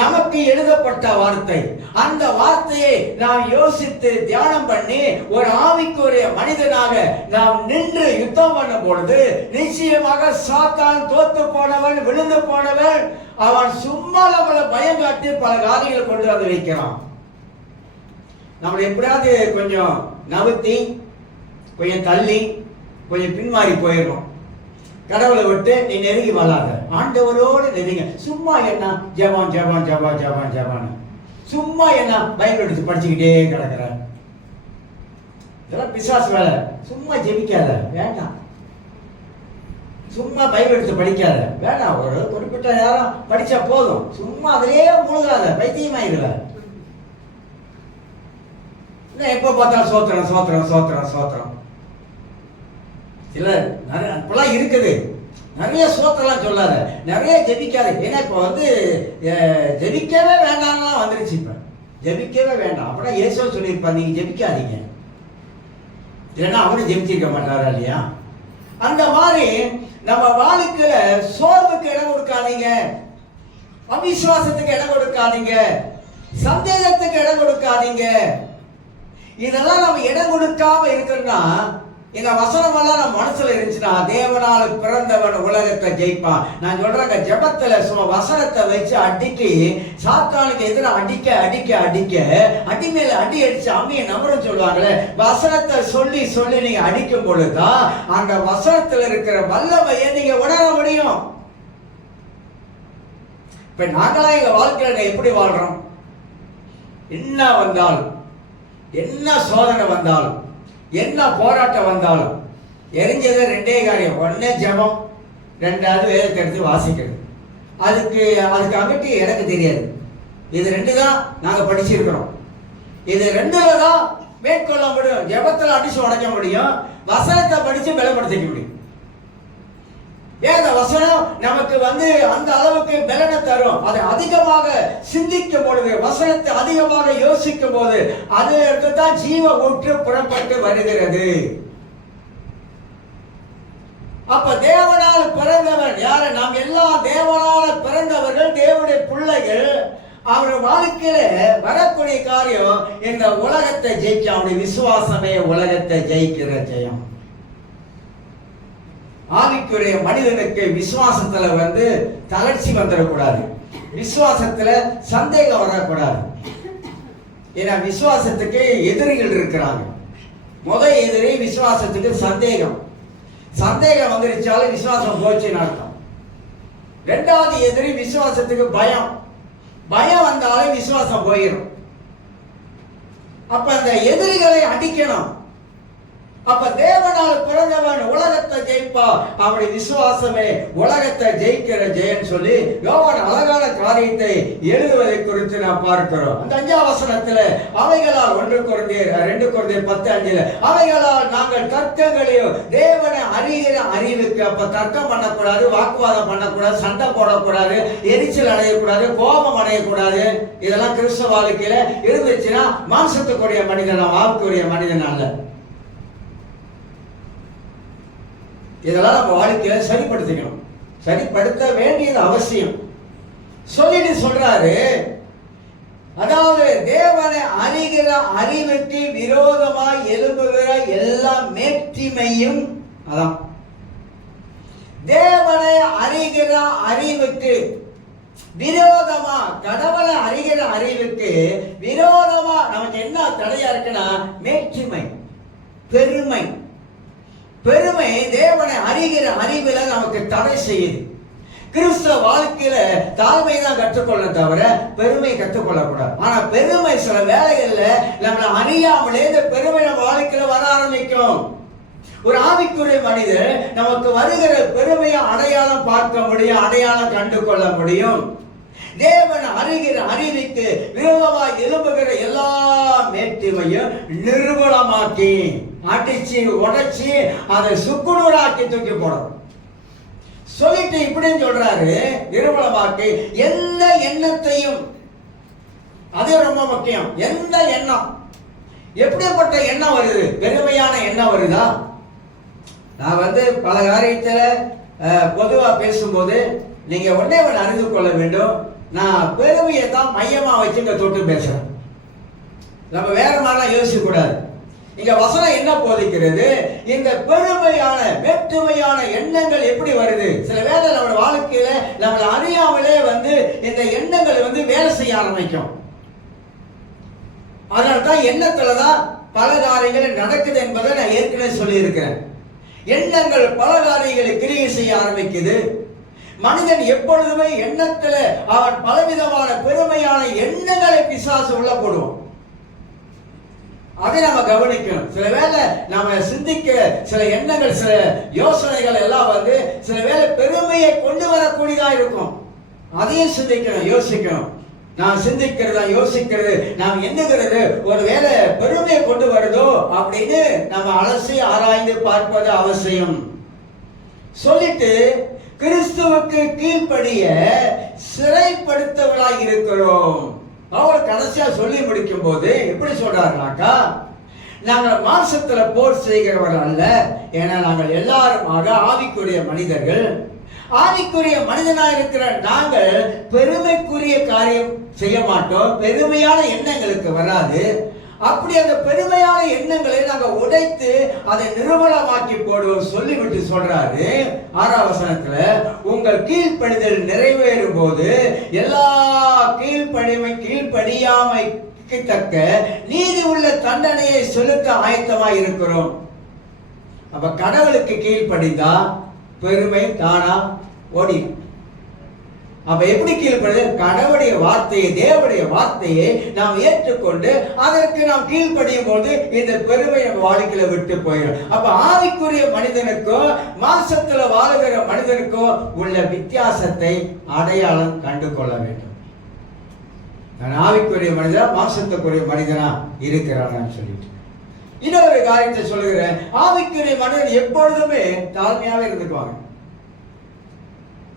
நமக்கு எழுதப்பட்ட வார்த்தை. அந்த வார்த்தையை நாம் யோசித்து தியானம் பண்ணி ஒரு ஆவிக்குரிய மனிதனாக நாம் நின்று யுத்தம் பண்ணும் பொழுது நிச்சயமாக சாத்தான் தோத்து போனவன், விழுந்து போனவன், அவன் சும்மா நம்மளை பயம் காட்டி பல காரியங்களை கொண்டு வந்து வைக்கிறான். நம்மளை எப்படியாவது கொஞ்சம் நவுத்தி, கொஞ்சம் தள்ளி, கொஞ்சம் பின்மாறி போயிடும். கடவுளை விட்டு நீ நெருங்கி வராத, ஆண்டவரோடு நெருங்க. சும்மா என்ன ஜெபம் ஜெபம் ஜெபம் ஜெபம் ஜெபம், சும்மா என்ன பைபிள் எடுத்து படிச்சுக்கிட்டே கிடக்குற, இதெல்லாம் பிசாசு வேலை. சும்மா ஜெபிக்காத, வேண்டாம். சும்மா பைபிள் எடுத்து படிக்காத, வேண்டாம். ஒரு குறிப்பிட்ட நேரம் படிச்சா போதும். சும்மா அதிலே முழுகாத, பைத்தியமாயிடுற. எப்ப பார்த்தாலும் சோத்திரம் சோத்திரம் சோத்திரம் சோத்திரம். இல்ல இப்பெல்லாம் இருக்குது. நிறைய சோத்திரம்லாம் சொல்லாத, நிறைய ஜெபிக்காது. ஏன்னா இப்ப வந்து ஜெபிக்கவே வேண்டாம்லாம் வந்துருச்சு. இப்ப ஜெபிக்கவே வேண்டாம் அப்படின்னா இயேசுவ சொல்லியிருப்பார், நீங்க ஜெபிக்காதீங்க, இல்லைன்னா அவரும் ஜெபிச்சிருக்க மாட்டாரா இல்லையா? அந்த மாதிரி நம்ம வாழ்க்கையில சோர்வுக்கு இடம் கொடுக்காதீங்க, அவிசுவாசத்துக்கு இடம் கொடுக்காதீங்க, சந்தேகத்துக்கு இடம் கொடுக்காதீங்க. இதெல்லாம் நம்ம இடம் கொடுக்காம இருக்கிறோம்னா, இந்த வசனம் எல்லாம் நம்ம மனசுல இருந்துச்சுன்னா தேவனால் பிறந்தவன் உலகத்தை ஜெயிப்பான். நான் சொல்றேங்க, ஜெபத்துல சும்மா வசனத்தை வச்சு அடிக்கி சாத்தானுக்கு எதிராக அடிக்க அடிக்க அடிக்க அடி மேல அடி அடிச்சு அம்மியை நம்புறன்னு சொல்லுவாங்களே, வசனத்தை சொல்லி சொல்லி நீங்க அடிக்கும் பொழுதுதான் அந்த வசனத்துல இருக்கிற வல்லமையை நீங்க உணர முடியும். இப்ப நாங்களா எங்க வாழ்க்கையில எப்படி வாழ்றோம்? என்ன வந்தாலும், என்ன சோதனை வந்தாலும், என்ன போராட்டம் வந்தாலும் எரிஞ்சது ரெண்டே காரியம். ஒன்னே ஜெபம், ரெண்டாவது வேதத்தை எடுத்து வாசிக்கிறது. அதுக்கு அகட்டி எனக்கு தெரியாது. இது ரெண்டு தான் நாங்க படிச்சிருக்கிறோம். இது ரெண்டுல தான் மேற்கொள்ள முடியும். ஜெபத்துல அடிச்சு உடைக்க முடியும், வசனத்தை படிச்சு பலப்படுத்திக்க முடியும். வேத வசனம் நமக்கு வந்து அந்த அளவுக்கு பலனை தரும். அதை அதிகமாக சிந்திக்கும் பொழுது, வசனத்தை அதிகமாக யோசிக்கும் போது அதற்கு தான் ஜீவ ஊற்று புறப்பட்டு வருகிறது. அப்ப தேவனால் பிறந்தவன் யாரு? நாம் எல்லாம் தேவனால் பிறந்தவர்கள், தேவனுடைய பிள்ளைகள். அவர் வாழ்க்கையில வரக்கூடிய காரியம் இந்த உலகத்தை ஜெயிக்க, அவருடைய விசுவாசமே உலகத்தை ஜெயிக்கிற ஜெயம். ஆவிக்குரிய மனிதனுக்கு விசுவாசத்துல வந்து தளர்ச்சி வந்துடக்கூடாது, விசுவாசத்துல சந்தேகம் வரக்கூடாது. ஏன்னா விசுவாசத்துக்கு எதிரிகள் இருக்கிறாங்க. முதல் எதிரி விசுவாசத்துக்கு சந்தேகம். சந்தேகம் வந்துருச்சாலும் விசுவாசம் போச்சுன்னு அர்த்தம். ரெண்டாவது எதிரி விசுவாசத்துக்கு பயம். பயம் வந்தாலும் விசுவாசம் போயிடும். அப்ப அந்த எதிரிகளை அடிக்கணும். அப்ப தேவனால் பிறந்தவன் உலகத்தை ஜெயிப்பா, அவருடைய விசுவாசமே உலகத்தை ஜெயிக்கிற ஜெயன் சொல்லி யோவான் அழகான காரியத்தை எழுதுவதை குறித்து நாம் பார்க்கிறோம். அந்த 5ஆம் வசனத்துல அவைகளால் 1 கொரிந்தியர் 2 கொரிந்தியர் 10:5 அவைகளால் நாங்கள் தர்க்கங்களையும் தேவனை அறிகிற அறிவுக்கு. அப்ப தர்க்கம் பண்ணக்கூடாது, வாக்குவாதம் பண்ணக்கூடாது, சண்டை போடக்கூடாது, எரிச்சல் அடையக்கூடாது, கோபம் அடையக்கூடாது. இதெல்லாம் கிறிஸ்தவ வாழ்க்கையில இருந்துச்சுன்னா மாம்சத்துக்குரிய மனிதன், ஆவிக்குரிய மனிதன் அல்ல. இதெல்லாம் நம்ம வாழ்க்கையில சரிப்படுத்திக்கணும், சரிப்படுத்த வேண்டியது அவசியம். சொல்லிட்டு சொல்றாரு, அதாவது தேவனை அறிகிற அறிவுக்கு விரோதமாய் எழும்புகிற எல்லா மேட்டிமையும், அதான் தேவனை அறிகிற அறிவுக்கு விரோதமா, கடவுளை அறிகிற அறிவுக்கு விரோதமா நமக்கு என்ன தடையா இருக்குன்னா மேட்சிமை, பெருமை. பெருமை தேவனை அறிகிற அறிவுல நமக்கு தடை செய்யுது. கிறிஸ்தவ வாழ்க்கையில தாழ்மை தான் கற்றுக்கொள்ள தவிர பெருமை கற்றுக்கொள்ளக்கூடாது. ஆனா பெருமை சில வேலைகள்ல நம்மளை அறியாமலே இந்த பெருமை நம்ம வாழ்க்கையில வர ஆரம்பிக்கும். ஒரு ஆவிக்குரிய மனிதர் நமக்கு வருகிற பெருமையை அடையாளம் பார்க்க முடியும், அடையாளம் கண்டு கொள்ள முடியும். தேவன் அறிகிற அறிவுக்கு விரோதமாக எழும்புகிற எல்லா மேட்டிமையும் நிர்மூலமாக்கி அடிச்சு உடைச்சி அதை சுக்குநூறாக்கி தூக்கி போடும் சொல்லிட்டு இப்படின்னு சொல்றாரு. நிர்மூலமாக்கி எந்த எண்ணத்தையும், அது ரொம்ப முக்கியம். எந்த எண்ணம், எப்படிப்பட்ட எண்ணம் வருது? பெருமையான எண்ணம் வருதா? நான் பல காரியத்தில் பொதுவா பேசும்போது நீங்க ஒன்னே ஒன்று அறிந்து கொள்ள வேண்டும். நான் பெருமையை தான் மையமா வச்சு இங்க தொட்டு பேசுறேன். நம்ம வேற மாதிரிலாம் யோசிக்க கூடாது. இங்க வசனம் என்ன போதிக்கிறது? இந்த பெருமையான வேற்றுமையான எண்ணங்கள் எப்படி வருது? சில வேளை நம்ம வாழ்க்கையில நம்மளை அறியாமலே இந்த எண்ணங்கள் வேலை செய்ய ஆரம்பிக்கும். அதனால்தான் எண்ணத்துலதான் பல காரியங்கள் நடக்குது என்பதை நான் ஏற்கனவே சொல்லி இருக்கிறேன். எண்ணங்கள் பல காரியங்களை கிரியை செய்ய ஆரம்பிக்குது. மனிதன் எப்பொழுதுமே எண்ணத்துல அவன் பலவிதமான பெருமையான எண்ணங்களை பிசாசு உள்ள போடுவோம். அதை நம்ம கவனிக்கணும். சில வேளை நாம சிந்திக்கிற சில எண்ணங்கள், சில யோசனைகள் எல்லாம் சில வேளை பெருமையை கொண்டு வரக்கூடியதா இருக்கும். அதையும் சிந்திக்கணும், யோசிக்கணும். நான் சிந்திக்கிறதா, யோசிக்கிறது, நாம் எண்ணுகிறது ஒருவேளை பெருமையை கொண்டு வருதோ அப்படின்னு நம்ம அலசி ஆராய்ந்து பார்ப்பது அவசியம். சொல்லிட்டு கிறிஸ்துவுக்கு கீழ்ப்படிய சிறைப்படுத்தவர்களாய் இருக்கிறோம். அவர் கடைசியா சொல்லி முடிக்கும் போது எப்படி சொல்றாருனாக்கா, நாங்கள் மாம்சத்துல போர் செய்கிறவர்கள் அல்ல, ஏன்னா நாங்கள் எல்லாரும் ஆவிக்குரிய மனிதர்கள். ஆவிக்குரிய மனிதனாக இருக்கிற நாங்கள் பெருமைக்குரிய காரியம் செய்ய மாட்டோம். பெருமையான எண்ணங்களுக்கு வராது. அப்படி அந்த பெருமையான எண்ணங்களை நாங்கள் உடைத்து அதை நிர்மூலமாக்கி போடுவோம் சொல்லிவிட்டு சொல்றாரு 6ஆம் வசனத்துல, உங்கள் கீழ்ப்படிதல் நிறைவேறும் போது எல்லா கீழ்ப்படியாமைக்கு தக்க நீதி உள்ள தண்டனையை செலுத்த ஆயத்தமாய் இருக்கிறோம். அப்ப கடவுளுக்கு கீழ்ப்படிந்தா பெருமை தானா ஓடி. அப்ப எப்படி கீழ்ப்படுது? கடவுளுடைய வார்த்தையை, தேவனுடைய வார்த்தையை நாம் ஏற்றுக்கொண்டு அதற்கு நாம் கீழ்ப்படியும் போது இந்த பெருமை நம்ம வாழ்க்கையில விட்டு போயிடும். அப்ப ஆவிக்குரிய மனிதனுக்கும் மாம்சத்துல வாழுகிற மனிதனுக்கும் உள்ள வித்தியாசத்தை அடையாளம் கண்டு கொள்ள வேண்டும். நான் ஆவிக்குரிய மனிதனா மாம்சத்துக்குரிய மனிதனா இருக்கிறான்னு சொல்லிட்டு இன்னொரு காரியத்தை சொல்லுகிறேன். ஆவிக்குரிய மனிதன் எப்பொழுதுமே தாழ்மையாவே இருந்துக்குவாங்க.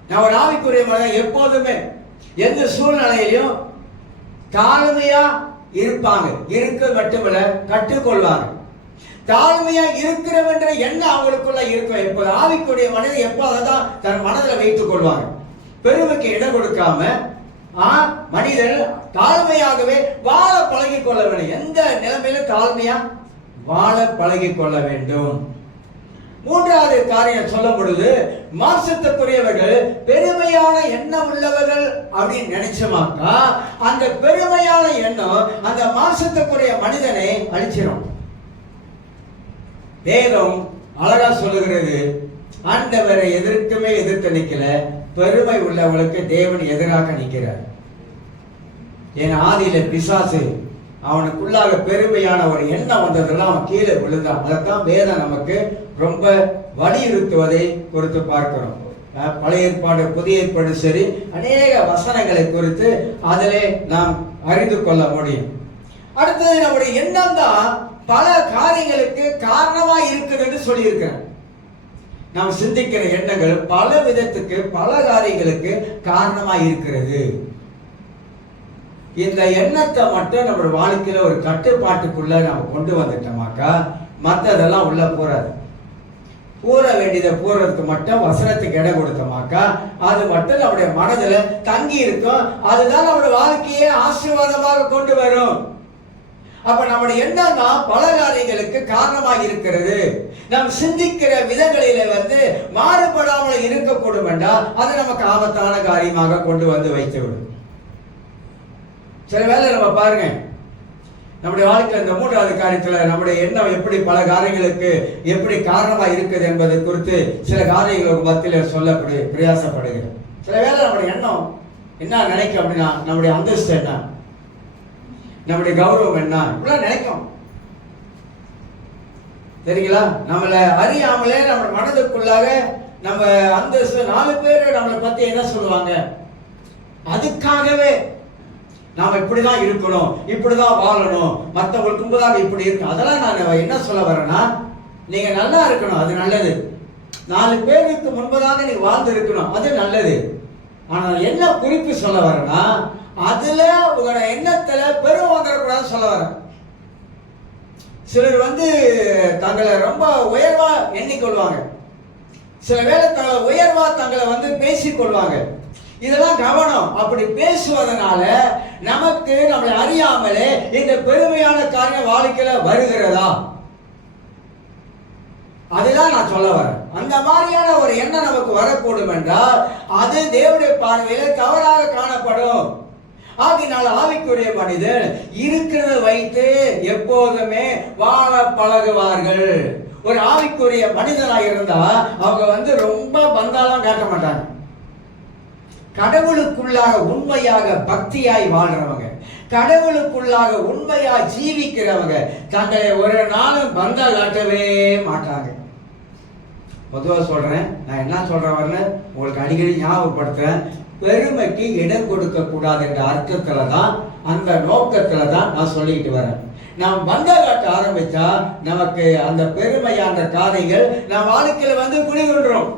நான் ஒரு ஆவிக்குரிய மனிதன் எப்போதுமே எந்த சூழ்நிலையிலும் தாழ்மையா இருப்பாங்க. இருக்க மட்டுமல்ல, கற்றுக்கொள்வாங்க. தாழ்மையா இருக்கிறவன்ற எண்ணம் அவங்களுக்குள்ள இருக்கும். எப்போது ஆவிக்குரிய மனிதன் எப்போ அதான் தன் மனதில் வைத்துக் கொள்வாங்க. பெருமைக்கு இடம் கொடுக்காம மனிதன் தாழ்மையாகவே வாழ பழகி கொள்ள வேண்டும். எந்த நிலைமையிலும் தாழ்மையா வாழ பழகி கொள்ள வேண்டும். 3வது காரியம் சொல்லும் பொழுது, மாம்சத்துக்குரியவர்கள் பெருமையான எண்ணம் உள்ளவர்கள் அப்படின்னு நினைச்சோமாக்கா அந்த பெருமையான எண்ணம் அந்த மாம்சத்துக்குரிய மனிதனை அழிச்சிடும். வேதம் அழகா சொல்லுகிறது, ஆண்டவரை எதிர்க்குமே எதிர்த்து நிக்கல, பெருமை உள்ளவங்களுக்கு தேவன் எதிராக நிற்கிறார். என் ஆதியில பிசாசு அவனுக்குள்ளாக பெருமையான ஒரு எண்ணம் வந்ததெல்லாம் அவன் கீழே விழுந்தான். அதைத்தான் வேதம் நமக்கு ரொம்ப வலியுறுத்துவதை குறித்து பார்க்கிறோம். பழைய ஏற்பாடு, புதிய ஏற்பாடு சரி, அநேக வசனங்களை குறித்து அதிலே நாம் அறிந்து கொள்ள முடியும். அடுத்தது நம்முடைய எண்ணம் தான் பல காரியங்களுக்கு காரணமா இருக்குது என்று சொல்லியிருக்கிறேன். நாம் சிந்திக்கிற எண்ணங்கள் பல விதத்துக்கு, பல காரியங்களுக்கு காரணமா இருக்கிறது. இந்த எண்ணத்தை மட்டும் நம்ம வாழ்க்கையில ஒரு கட்டுப்பாட்டுக்குள்ள நம்ம கொண்டு வந்துட்டோமாக்கா மற்றதெல்லாம் உள்ள போறாது. கூற வேண்டியதை கூறதுக்கு மட்டும் வசனத்துக்கு இடம் கொடுத்தோமாக்கா அது மட்டும் நம்முடைய மனதில் தங்கி இருக்கும். அதுதான் நம்முடைய வாழ்க்கையை ஆசீர்வாதமாக கொண்டு வரும். அப்ப நம்முடைய எண்ணம் தான் பல காரியங்களுக்கு காரணமாக இருக்கிறது. நாம் சிந்திக்கிற விதங்களிலே மாறுபடாமல் இருக்கக்கூடும் என்றால் அது நமக்கு ஆபத்தான காரியமாக கொண்டு வந்து வைத்துவிடும். சில வேளை நம்ம பாருங்க, நம்முடைய வாழ்க்கை இந்த மூன்றாவது காரியத்தில் நம்முடைய எண்ணம் எப்படி பல காரியங்களுக்கு எப்படி காரணமாக இருக்குது என்பதை குறித்து சில காரியங்களுக்கு மத்தியில் சொல்ல பிரயாசப்படுகிறேன். சில வேளை நம்முடைய எண்ணம் என்ன நினைக்கும் அப்படின்னா, நம்முடைய அந்தஸ்து என்ன, நம்முடைய கௌரவம் என்ன, இப்படிலாம் நினைக்கும். சரிங்களா? நம்மளை அறியாமலே நம்ம மனதுக்குள்ளாக நம்ம அந்தஸ்து 4 பேர் நம்மளை பத்தி என்ன சொல்லுவாங்க, அதுக்காகவே நாம இப்படிதான் இருக்கணும், இப்படிதான் வாழணும், மற்றவங்களுக்கு முன்பதாக இப்படி இருக்கு. அதெல்லாம் நான் என்ன சொல்ல வரேன்னா, நீங்க நல்லா இருக்கணும், அது நல்லது. 4 பேருக்கு முன்பதாக நீ வாழ்ந்து இருக்கணும், அது நல்லது. ஆனால் என்ன குறிப்பு சொல்ல வரேன்னா, அதுல உங்களோட எண்ணத்துல பெரும் வந்துடக்கூடாது சொல்ல வரேன். சிலர் தங்களை ரொம்ப உயர்வா எண்ணிக்கொள்வாங்க, சில வேளை தங்களை உயர்வா தங்களை பேசிக்கொள்வாங்க. இதெல்லாம் கவனம். அப்படி பேசுவதனால நமக்கு நம்மளை அறியாமலே இந்த பெருமையான காரியம் வாழ்க்கையில வருகிறதா, அதுதான் நான் சொல்ல வரேன். அந்த மாதிரியான ஒரு எண்ணம் நமக்கு வரக்கூடும் என்றால் அது தேவனுடைய பார்வையில தவறாக காணப்படும். ஆகினால் ஆவிக்குரிய மனிதர் இருக்கிறத வைத்து எப்போதுமே வாழ பழகுவார்கள். ஒரு ஆவிக்குரிய மனிதனாக இருந்தா அவங்க ரொம்ப பந்தாலாம் கேட்க மாட்டாங்க. கடவுளுக்குள்ளாக உண்மையாக பக்தியாய் வாழ்றவங்க, கடவுளுக்குள்ளாக உண்மையா ஜீவிக்கிறவங்க தங்களை ஒரு நாளும் பந்த காட்டவே மாட்டாங்க. பொதுவா சொல்றேன், நான் என்ன சொல்றேன் உங்களுக்கு அடிக்கடி ஞாபகப்படுத்துறேன். பெருமைக்கு இடம் கொடுக்க கூடாது என்ற அர்த்தத்துல தான், அந்த நோக்கத்துல தான் நான் சொல்லிக்கிட்டு வரேன். நாம் பந்த காட்ட ஆரம்பிச்சா நமக்கு அந்த பெருமையான காரியங்கள் நம் வாழ்க்கையில குடிகொள்றோம்.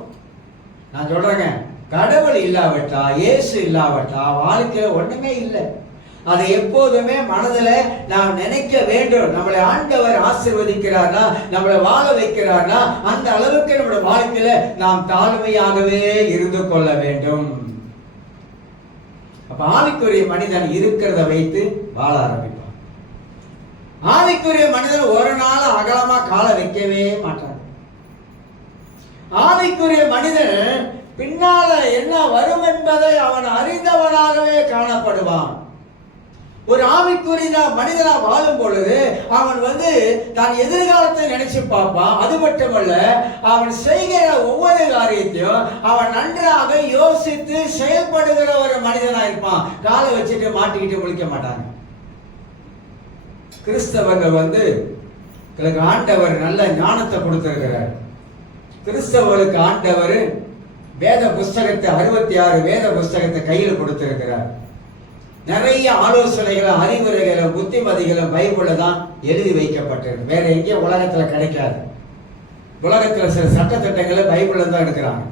நான் சொல்றேங்க, கடவுள் இல்லாவிட்டா, இயேசு இல்லாவிட்டா வாழ்க்கையில ஒண்ணுமே இல்லை. அதை எப்போதுமே மனதில் நாம் நினைக்க வேண்டும். நம்மளை ஆண்டவர் ஆசீர்வதிக்கிறார்னா, நம்மளை வாழ வைக்கிறார்னா, அந்த அளவுக்கு நம்முடைய வாழ்க்கையில நாம் தாழ்மையாகவே இருந்து கொள்ள வேண்டும். அப்ப ஆவிக்குரிய மனிதன் இருக்கிறத வைத்து வாழ ஆரம்பிப்பான். ஆவிக்குரிய மனிதன் ஒரு நாள் அகலமா கால வைக்கவே மாட்டான். ஆவிக்குரிய மனிதன் பின்னால என்ன வரும் என்பதை அவன் அறிந்தவனாகவே காணப்படுவான். ஒரு ஆவிக்குரிய மனிதனா வாழும் பொழுது அவன் தான் எதிர்காலத்தை நினைச்சு பார்ப்பான். அது மட்டுமல்ல, அவன் செய்கிற ஒவ்வொரு காரியத்தையும் அவன் நன்றாக யோசித்து செயல்படுகிற ஒரு மனிதனா இருப்பான். காலை வச்சுட்டு மாட்டிக்கிட்டு முழிக்க மாட்டாங்க. கிறிஸ்தவர்கள் ஆண்டவர் நல்ல ஞானத்தை கொடுத்திருக்கிறார். கிறிஸ்தவர்களுக்கு ஆண்டவர் வேத புஸ்தகத்தை 66 வேத புஸ்தகத்தை கையில் கொடுத்திருக்கிறார். நிறைய ஆலோசனைகளும் அறிவுரைகளும் புத்திமதிகளும் பைபிள்ல தான் எழுதி வைக்கப்பட்டிருக்கு. வேற எங்கேயும் உலகத்துல கிடைக்காது. உலகத்துல சில சட்டத்திட்டங்களை பைபிள்ல தான் எடுக்கிறாங்க.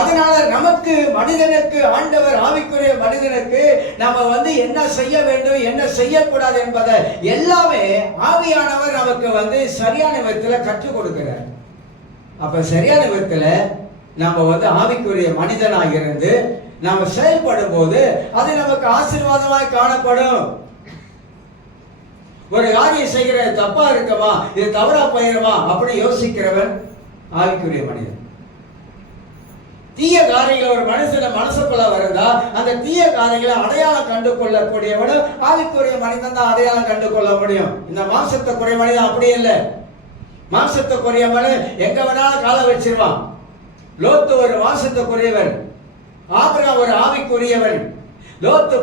அதனால நமக்கு மனிதனுக்கு ஆண்டவர் ஆவிக்குரிய மனிதனுக்கு நம்ம என்ன செய்ய வேண்டும், என்ன செய்யக்கூடாது என்பதை எல்லாமே ஆவியானவர் நமக்கு சரியான விதத்துல கற்றுக் கொடுக்கிறார். அப்ப சரியான விதத்துல நம்ம ஆவிக்குரிய மனிதனாக இருந்து நாம செயல்படும் போது அது நமக்கு ஆசீர்வாதமாய் காணப்படும். ஒரு காரியம் செய்கிற தப்பா இருக்கமா, இது தவறா போயிருமா அப்படி யோசிக்கிறவன் ஆவிக்குரிய மனிதன். தீய காரியங்களை ஒரு மனசுக்குள்ள வருந்தா அந்த தீய காரியங்களை அடையாளம் கண்டு கொள்ளக்கூடியவனும் ஆவிக்குரிய மனிதன் தான் அடையாளம் கண்டு கொள்ள முடியும். இந்த மாம்சத்துக்குரிய மனிதன் அப்படி இல்லை. மாம்சத்துக்குரியவன் எங்க வேணாலும் கால வச்சிருவான். லோத்து ஒரு மாம்சத்துக்குரியவன், ஆபிரகாம் ஒரு ஆவிக்குரியவன். லோத்து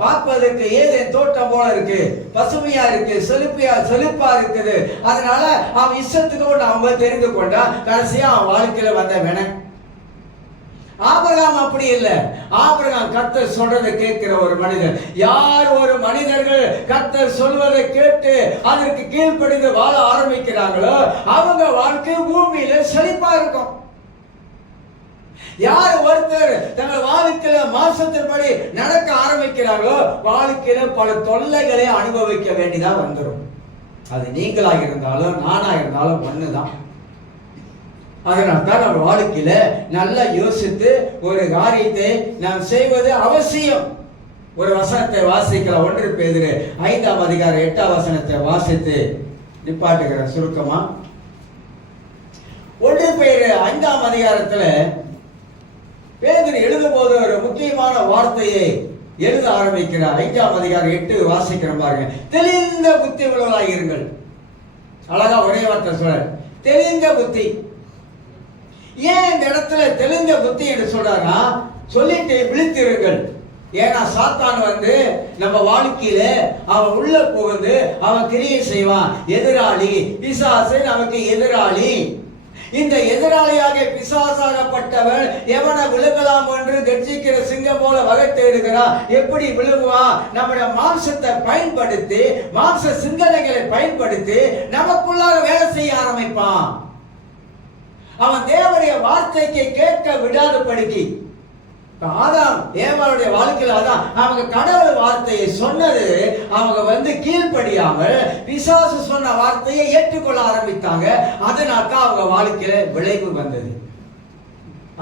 பார்ப்பதற்கு ஏதேன் தோட்டம் போல இருக்கு, பசுமையா இருக்கு, செழிப்பா இருக்குது. அதனால அவன் இஷ்டத்துக்கு அவன் தெரிந்து கொண்டா. கடைசியா அவன் வாழ்க்கையில வந்தவன. ஆபிரகாம் அப்படி இல்லை. ஆபிரகாம் கர்த்தர் சொல்றதை கேட்கிற ஒரு மனிதன். யார் ஒரு மனிதர்கள் கர்த்தர் சொல்வதை கேட்டு அதற்கு கீழ்ப்படிந்து வாழ ஆரம்பிக்கிறாங்களோ அவங்க வாழ்க்கை பூமியில செழிப்பா இருக்கும். யார் ஒருத்தர் தங்கள் வாழ்க்கையில மாசத்தின்படி நடக்க ஆரம்பிக்கிறார்களோ வாழ்க்கையில பல தொல்லைகளை அனுபவிக்க வேண்டியதா வந்துடும். அது நீங்களாக இருந்தாலும் நானா இருந்தாலும் ஒண்ணுதான். அதனால்தான் நம்ம வாழ்க்கையில நல்லா யோசித்து ஒரு காரியத்தை நாம் செய்வது அவசியம். ஒரு வசனத்தை வாசிக்கலாம். 1 பேதுரு 5ஆம் அதிகாரம் 8ஆம் வசனத்தை வாசித்து நிப்பாட்டுகிற சுருக்கமா. 1 பேதுரு 5ஆம் அதிகாரத்துல பேதுரு எழுதும் போது ஒரு முக்கியமான வார்த்தையை எழுத ஆரம்பிக்கிறார். 5ஆம் அதிகாரம் 8 வாசிக்கிற பாருங்க. தெளிந்த புத்தி உள்ளவர்களாக இருங்கள். அழகா ஒரே வார்த்தை சொல்ற, தெளிந்த புத்தி. ஏன் இந்த இடத்துல தெளிந்த புத்தி என்று சொல்றாரா? சொல்லிட்டு விழித்திருங்கள். ஏன்னா சாத்தான் நம்ம வாழ்க்கையில அவன் உள்ள புகுந்து அவன் கிரியை செய்வான். எதிராளி பிசாசு நமக்கு எதிராளி. இந்த எதிராளியாக பிசாசாகப்பட்டவன் எவனை விழுகலாம் என்று கர்ஜிக்கிற சிங்கம் போல வகை தேடுகிறான். எப்படி விழுகுவான்? நம்முடைய மாம்சத்தை பயன்படுத்தி, மாம்ச சிந்தனைகளை பயன்படுத்தி நமக்குள்ளாக வேலை செய்ய ஆரம்பிப்பான். அவன் தேவனுடைய வார்த்தைக்கு கேட்க விடாதபடிக்கு. ஆதாம் ஏவாளுடைய வாழ்க்கையில் அதான் அவங்க கடவுள் வார்த்தையை சொன்னது அவங்க கீழ்ப்படியாமல் பிசாசு சொன்ன வார்த்தையை ஏற்றுக்கொள்ள ஆரம்பித்தாங்க. அதனால அவங்க வாழ்க்கையில விளைவு வந்தது.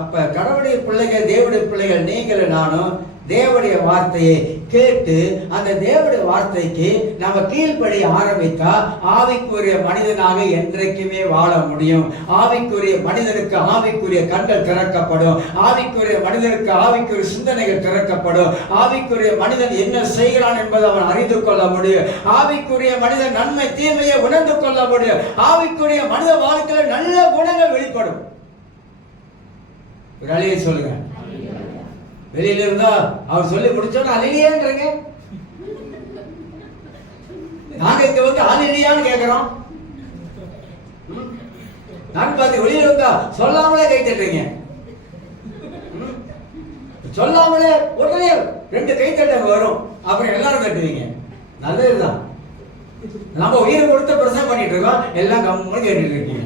அப்ப கடவுளுடைய பிள்ளைகள், தேவனுடைய பிள்ளைகள் நீங்களும் நானும் தேவனுடைய வார்த்தையை கேட்டு அந்த தேவனுடைய வார்த்தைக்கு நம்ம கீழ்ப்படி ஆரம்பித்தா ஆவிக்குரிய மனிதனாக என்றைக்குமே வாழ முடியும். ஆவிக்குரிய மனிதனுக்கு ஆவிக்குரிய கண்கள் திறக்கப்படும். ஆவிக்குரிய மனிதனுக்கு ஆவிக்குரிய சிந்தனைகள் திறக்கப்படும். ஆவிக்குரிய மனிதன் என்ன செய்கிறான் என்பதை அவன் அறிந்து கொள்ள முடியும். ஆவிக்குரிய மனிதன் நன்மை தீமையை உணர்ந்து கொள்ள முடியும். ஆவிக்குரிய மனித வாழ்க்கையில் நல்ல குணங்கள் வெளிப்படும். ஒரு அழியை சொல்லுங்க. வெளியில இருந்தா அவர் சொல்லி முடிச்சோன்னா அலிலியான்றீங்க. நாங்க இங்க அலிலியான்னு கேட்கிறோம். நான் பார்த்து வெளியில இருந்தா சொல்லாமலே கை தட்டுறீங்க. சொல்லாமலே உடனே 2 கை தட்ட வரும். அப்புறம் எல்லாரும் தட்டுவீங்க. நல்லதுதான். நம்ம உயிரை கொடுத்து பிரசவம் பண்ணிட்டு இருக்கோம். எல்லாம் கம்முன்னு கேட்டுட்டு இருக்கீங்க.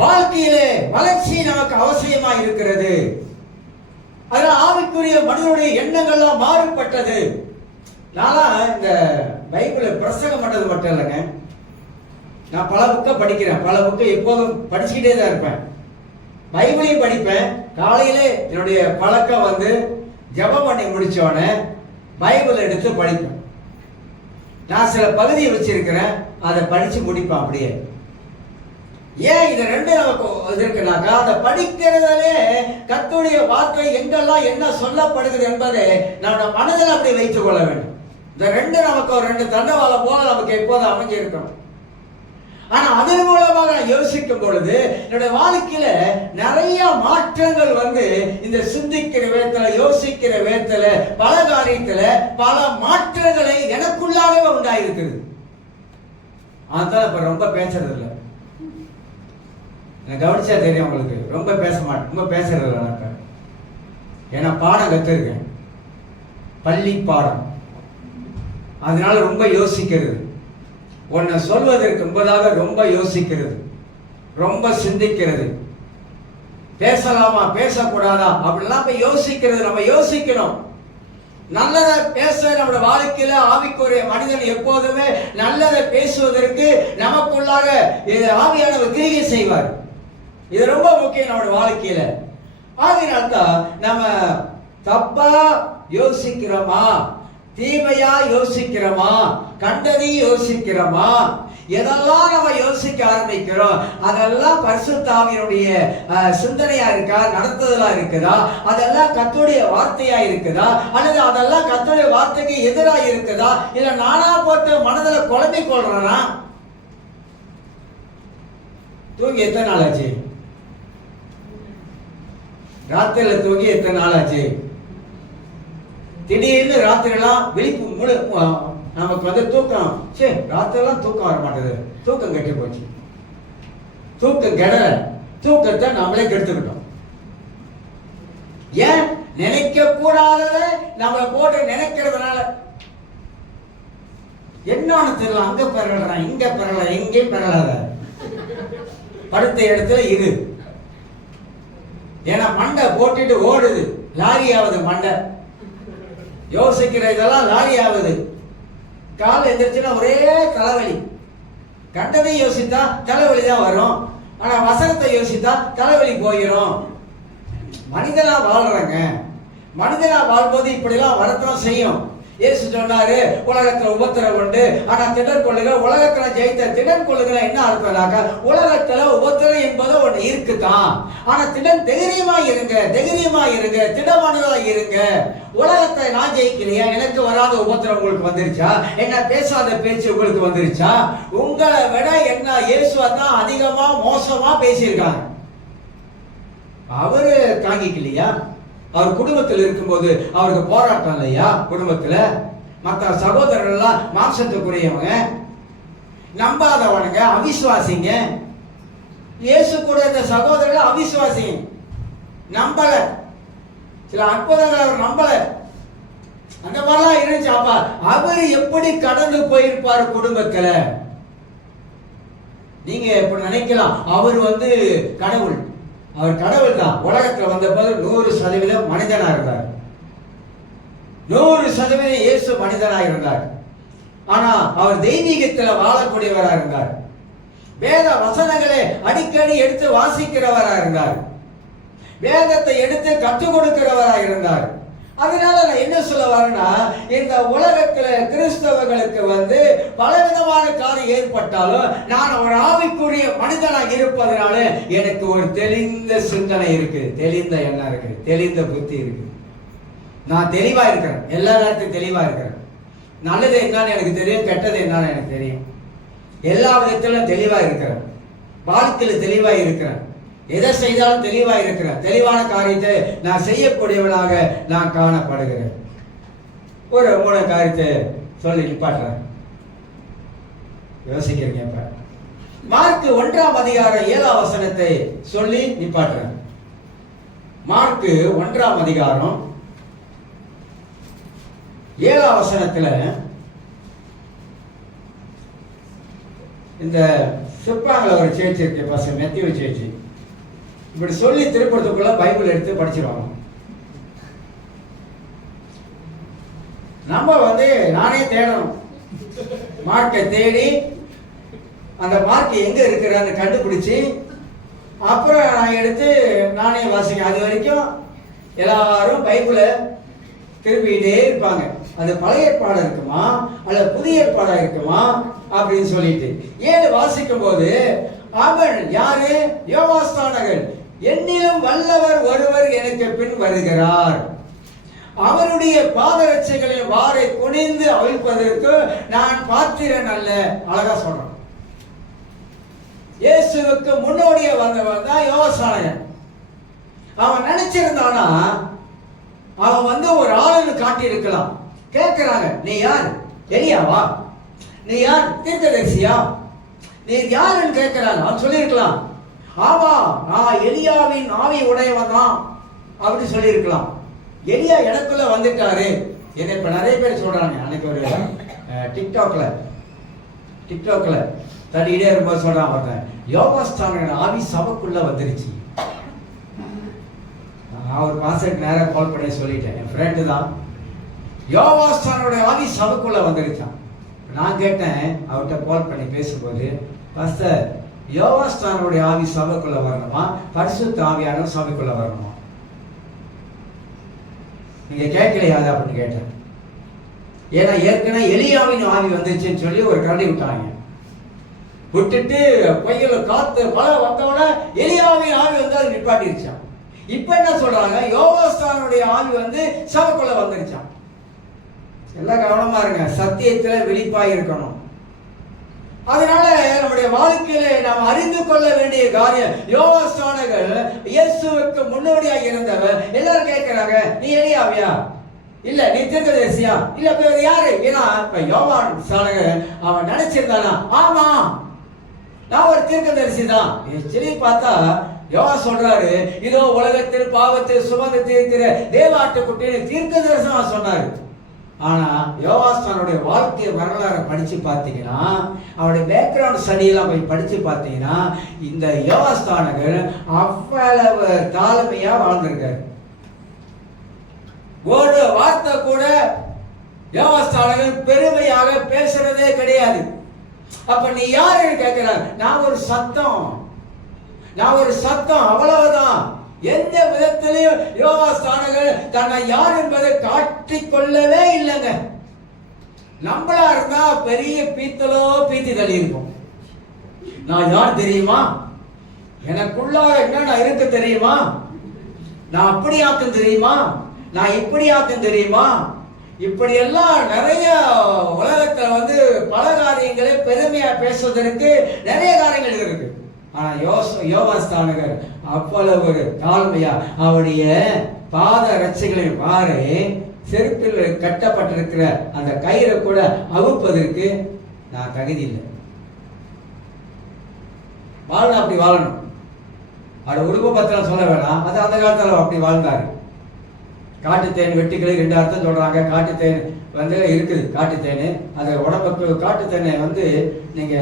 வாழ்க்கையிலே வளர்ச்சி நமக்கு அவசியமா இருக்கிறது. அதனால ஆவிக்குரிய மனிதனுடைய எண்ணங்கள்லாம் மாறுபட்டது. நான் இந்த பைபிளை பிரசங்கம் பண்ணது மட்டும் இல்லைங்க, நான் பல புக்கை படிக்கிறேன். பல புக்கை எப்போதும் படிச்சுக்கிட்டே தான் இருப்பேன். பைபிளையும் படிப்பேன். காலையிலே என்னுடைய பழக்கம் ஜெபம் பண்ணி முடிச்சோடனே பைபிள் எடுத்து படிப்பேன். நான் சில பகுதியை வச்சிருக்கிறேன், அதை படிச்சு முடிப்பேன் அப்படியே. ஏன் இது 2 நமக்கு இருக்குனாக்கா, அதை படிக்கிறதாலே கர்த்தருடைய வார்த்தை எங்கெல்லாம் என்ன சொல்லப்படுகிறது என்பதை நம்முடைய மனதில் அப்படி வைத்துக் கொள்ள வேண்டும். இந்த 2 நமக்கு ஒரு 2 தண்டவாளம் போல நமக்கு எப்போது அமைஞ்சு இருக்கணும். ஆனா அதன் மூலமாக நான் யோசிக்கும் பொழுது என்னுடைய வாழ்க்கையில நிறைய மாற்றங்கள் இந்த சிந்திக்கிற விதத்துல, யோசிக்கிற விதத்துல, பல காரியத்துல பல மாற்றங்களை எனக்குள்ளாகவே உண்டாயிருக்குது. அதான் இப்ப ரொம்ப பேசுறது இல்லை. கவனிச்சா தெரியும் உங்களுக்கு. ரொம்ப பேச மாட்டேன், ரொம்ப பேசுறது இல்லை. ஏன்னா பாடம் கத்துருக்கேன், பள்ளி பாடம். அதனால ரொம்ப யோசிக்கிறது. ஒன்ன சொல்வதற்கு முன்பதாக ரொம்ப யோசிக்கிறது, ரொம்ப சிந்திக்கிறது. பேசலாமா பேசக்கூடாதா அப்படிலாம் யோசிக்கிறது. நம்ம யோசிக்கணும். நல்லதை பேச நம்முடைய வாழ்க்கையில ஆவிக்குரிய மனிதன் எப்போதுமே நல்லதை பேசுவதற்கு நமக்குள்ளாக ஆவியானவர் கிரியை செய்வார். இது ரொம்ப முக்கியம் நம்முடைய வாழ்க்கையில. அதனால்தான் நம்ம தப்பா யோசிக்கிறோமா, தீமையா யோசிக்கிறோமா, கண்டதை யோசிக்கிறோமா, எதெல்லாம் நம்ம யோசிக்க ஆரம்பிக்கிறோம் அதெல்லாம் பரிசுத்த ஆவியினுடைய சிந்தனையா இருக்கா, நடத்துதலா இருக்குதா, அதெல்லாம் கர்த்தருடைய வார்த்தையா இருக்குதா, அல்லது அதெல்லாம் கர்த்தருடைய வார்த்தைக்கு எதிராக இருக்குதா, இல்ல நானா போட்டு மனதில் குழம்பி கொள்றேனா? தூங்கி எத்தனை நாள் ஆச்சு? ராத்திரில தூங்கி எத்தனை நாள் ஆச்சு? திடீர்னு ராத்திரிலாம் விழிப்பு முழு நமக்கு தூக்கம், சரி ராத்திரிலாம் தூக்கம் வர மாட்டேது, தூக்கம் கெட்டு போச்சு. தூக்கம் கெடல, தூக்கத்தை நம்மளே கெடுத்துக்கிட்டோம். ஏன்? நினைக்க கூடாதத நம்மளை போட்டு நினைக்கிறதுனால. என்னன்னு தெரியல, அங்க பெறலாம், இங்க பெறலாம், எங்கேயும் பெறலாத. படுத்த இடத்துல இரு. ஏன்னா மண்டை போட்டுட்டு ஓடுது, லாரியாவது மண்டை. யோசிக்கிற இதெல்லாம் லாரியாவது. காலை எந்திரிச்சுன்னா ஒரே தலைவலி. கண்டதை யோசித்தா தலைவலி தான் வரும், ஆனா வசனத்தை யோசித்தா தலைவலி போயிடும். மனிதனா வாழ்றங்க. மனிதனா வாழ்ம்போது இப்படிலாம் வரத்தான் செய்யும். இயேசு சொன்னாரு, உலகத்துல உபத்திரம் உண்டு, ஆனா திடன் கொள்ளுங்க. உலகத்துல ஜெயித்த திடன் கொள்ளுங்க என்ன அர்த்தம்னாக்கா, உலகத்துல உபத்திரம் என்பது ஒண்ணு இருக்குதான். ஆனா தைரியமா இருங்க, தைரியமா இருங்க, திடமானதா இருங்க. உலகத்தை நான் ஜெயிக்கலையா, எனக்கு வராத உபத்திரம் உங்களுக்கு வந்துருச்சா, என்ன பேசாத பேச்சு உங்களுக்கு வந்துருச்சா? உங்களை விட என்ன இயேசுவா தான் அதிகமா மோசமா பேசியிருக்காங்க. அவரு தாங்கிக்கலையா? அவர் குடும்பத்தில் இருக்கும்போது அவருக்கு போராட்டம் இல்லையா? குடும்பத்துல மற்ற சகோதரர்கள் எல்லாம் மாம்சத்துக்குரியவங்க, நம்பாதவனுங்க, அவிசுவாசிங்க. இயேசு கூட இந்த சகோதரர்கள் அவிசுவாசிங்க, நம்பல. சில அற்புதங்கள் அவர் நம்பல. அந்த மாதிரிலாம் இருந்துச்சு. அப்ப அவர் எப்படி கடந்து போயிருப்பாரு குடும்பத்துல? நீங்க இப்படி நினைக்கலாம், அவர் கடவுள். அவர் கடவுள் தான். உலகத்துல வந்த போது 100% மனிதனா இருந்தார். 100% இயேசு மனிதனா இருந்தார். ஆனா அவர் தெய்வீகத்துல வாழக்கூடியவரா இருந்தார். வேத வசனங்களை அடிக்கடி எடுத்து வாசிக்கிறவரா இருந்தார். வேதத்தை எடுத்து கற்றுக் கொடுக்கிறவரா இருந்தார். அதனால நான் என்ன சொல்ல வரேன்னா, இந்த உலகத்துல கிறிஸ்தவர்களுக்கு பலவிதமான காரியம் ஏற்பட்டாலும் நான் ஒரு ஆவிக்குரிய மனிதனாக இருப்பதனால எனக்கு ஒரு தெளிந்த சிந்தனை இருக்கு, தெளிந்த எண்ணம் இருக்கு, தெளிந்த புத்தி இருக்கு. நான் தெளிவா இருக்கிறேன், எல்லா நேரத்தையும் தெளிவா இருக்கிறேன். நல்லது என்னன்னு எனக்கு தெரியும், கெட்டது என்னன்னு எனக்கு தெரியும். எல்லா விதத்திலும் தெளிவா இருக்கிறேன். வாழ்க்கையில தெளிவா இருக்கிறேன். எதை செய்தாலும் தெளிவா இருக்கிறேன். தெளிவான காரியத்தை நான் செய்யக்கூடியவனாக நான் காணப்படுகிறேன். ஒரு 3 காரியத்தை சொல்லி நிப்பாட்டுறேன். யோசிக்கிறீங்க. இப்ப மார்க் 1ஆம் அதிகாரம் 7ஆம் வசனத்தை சொல்லி நிப்பாட்டுறேன். மார்க் 1ஆம் அதிகாரம் 7ஆம் வசனத்துல இந்த சிப்பாங்கள ஒரு சேர்ச்சி இருக்கு, பாஸ்டர் மெத்தியூ சேர்ச்சி. இப்படி சொல்லி திருப்பத்துக்குள்ள பைபிள் எடுத்து படிச்சிருவாங்க. நம்ம நானே தேடணும். மார்க்கை தேடி அந்த மார்க் எங்க இருக்கிறான்னு கண்டுபிடிச்சு அப்புறம் நான் எடுத்து நானே வாசிக்க. அது வரைக்கும் எல்லாரும் பைபிளை திருப்பிக்கிட்டே இருப்பாங்க. அது பழைய ஏற்பாடு இருக்குமா அல்ல புதிய ஏற்பாடா இருக்குமா அப்படின்னு சொல்லிட்டு 7 வாசிக்கும் போது அவன் யாரு? யோவாஸ்தானகன், என்னிலும் வல்லவர் ஒருவர் எனக்கு பின் வருகிறார், அவருடைய பாதரட்சைகளில் வாரை குனிந்து அவிழ்ப்பதற்கு நான் பாத்திரன் அல்ல. அழகா சொல்றான். இயேசுவுக்கு முன்னோடியே வந்தவன் தான் யோவாஸ்தானகன். அவன் நினைச்சிருந்தானா அவன் ஒரு ஆளுன்னு காட்டி இருக்கலாம். கேட்கிறாங்க, நீ யார்? எலியாவா? நீ யார்? தீர்க்கதரிசியா? நீ யாருன்னு கேட்கிறாங்க. அவன் சொல்லியிருக்கலாம், ஆமா நான் எலியாவின் ஆவி உடையவன் தான் அப்படின்னு சொல்லியிருக்கலாம். எலியா எனக்குள்ள வந்துட்டாரு. என்ன இப்ப நிறைய பேர் சொல்றாங்க. அன்னைக்கு ஒரு டிக்டாக்ல தடியிலே இருக்கும்போது சொல்றான் பார்த்தேன், யோகாஸ்தான ஆவி சபைக்குள்ள வந்துருச்சு. நான் ஒரு பாஸ்டருக்கு நேரம் கால் பண்ணி சொல்லிட்டேன், என் ஃப்ரெண்டு தான், யோகாஸ்தானுடைய ஆவி சபைக்குள்ள வந்துருச்சான். நான் கேட்டேன் அவர்கிட்ட கால் பண்ணி பேசும்போது, பாஸ்டர் யோவாஸ்தானுடைய ஆவி சபைக்குள்ள வரணுமா, பரிசுத்த ஆவியான சபைக்குள்ள வரணுமா? நீங்க கேட்கலையா அப்படின்னு கேட்டேன். ஏன்னா ஏற்கனவே எலியாவின் ஆவி வந்துச்சுன்னு சொல்லி ஒரு கரடி விட்டாங்க. விட்டுட்டு பொய்யில காத்து மழை வந்தவன எலியாவின் ஆவி அது நிப்பாட்டிருச்சான். இப்ப என்ன சொல்றாங்க, யோவாஸ்தானுடைய ஆவி சபைக்குள்ள வந்துருச்சான். எல்லாம் கவனமா இருங்க, சத்தியத்துல விழிப்பாய் இருக்கணும். அதனால நம்முடைய வாழ்க்கையில நாம் அறிந்து கொள்ள வேண்டிய காரியம், யோவாஸ்தானகர் இயேசுவுக்கு முன்னோடியாக இருந்தவர். எல்லாரும் கேட்கிறாங்க, நீ எலியாவியா? இல்ல. நீ தீர்க்கதரிசியா? இல்ல. வேற யாரு? ஏன்னா இப்ப யோவாஸ்தானகர் அவன் நினைச்சிருந்தானா, ஆமா நான் ஒரு தீர்க்கதரிசி தான். சரி பார்த்தா யோவா சொல்றாரு, இதோ உலகத்தில் பாவத்தை சுமந்து தீர்க்கிற தேவாட்டுக்குட்டின்னு தீர்க்க தரிசனமா சொன்னாரு. ஆனா யோவாஸ்தானுடைய வாழ்க்கை வரலாறு படிச்சு பார்த்தீங்கன்னா, அவருடைய பேக்ரவுண்ட் ஸ்டடியெல்லாம் போய் படிச்சு பார்த்தீங்கன்னா, இந்த யோவாஸ்தானகர் அவ்வளவு தாழ்மையா வாழ்ந்திருக்காரு. ஒரு வார்த்தை கூட யோவாஸ்தானகர் பெருமையாக பேசுறதே கிடையாது. அப்ப நீ யாருன்னு கேட்கிறார். நான் ஒரு சத்தம், அவ்வளவுதான். எந்த விதத்திலையும் யோவாஸ்தானகர் தன்னை யார் என்பதை காட்டிக்கொள்ளவே இல்லைங்க. நம்மளா இருந்தா பெரிய பீத்தலோ பீத்தி தள்ளி இருக்கும். நான் யார் தெரியுமா, எனக்குள்ளாக என்ன இருக்கு தெரியுமா, நான் அப்படி ஆக்கும் தெரியுமா, நான் இப்படி ஆக்கும் தெரியுமா, இப்படி எல்லாம் நிறைய உலகத்துல பல காரியங்களை பெருமையா பேசுவதற்கு நிறைய காரியங்கள் இருக்கு. ஆனா யோவாஸ்தானகர் அவ்வளவு ஒரு தாழ்மையா அவருடைய பாத ரட்சைகளை பாரு, செருப்பில் கட்டப்பட்டிருக்கிற அந்த கயிறை கூட அவுப்பதற்கு நான் தகுதி இல்லை. வாழணும், அப்படி வாழணும். அவர் உருவபத்திரம் சொல்ல வேணாம், அது அந்த காலத்துல அப்படி வாழ்ந்தாரு. காட்டுத்தேன் வெட்டுக்களை 2 அர்த்தம் சொல்றாங்க. காட்டுத்தேன் இருக்குது, காட்டுத்தேன் அது உடம்புக்கு. காட்டுத்தேனை நீங்க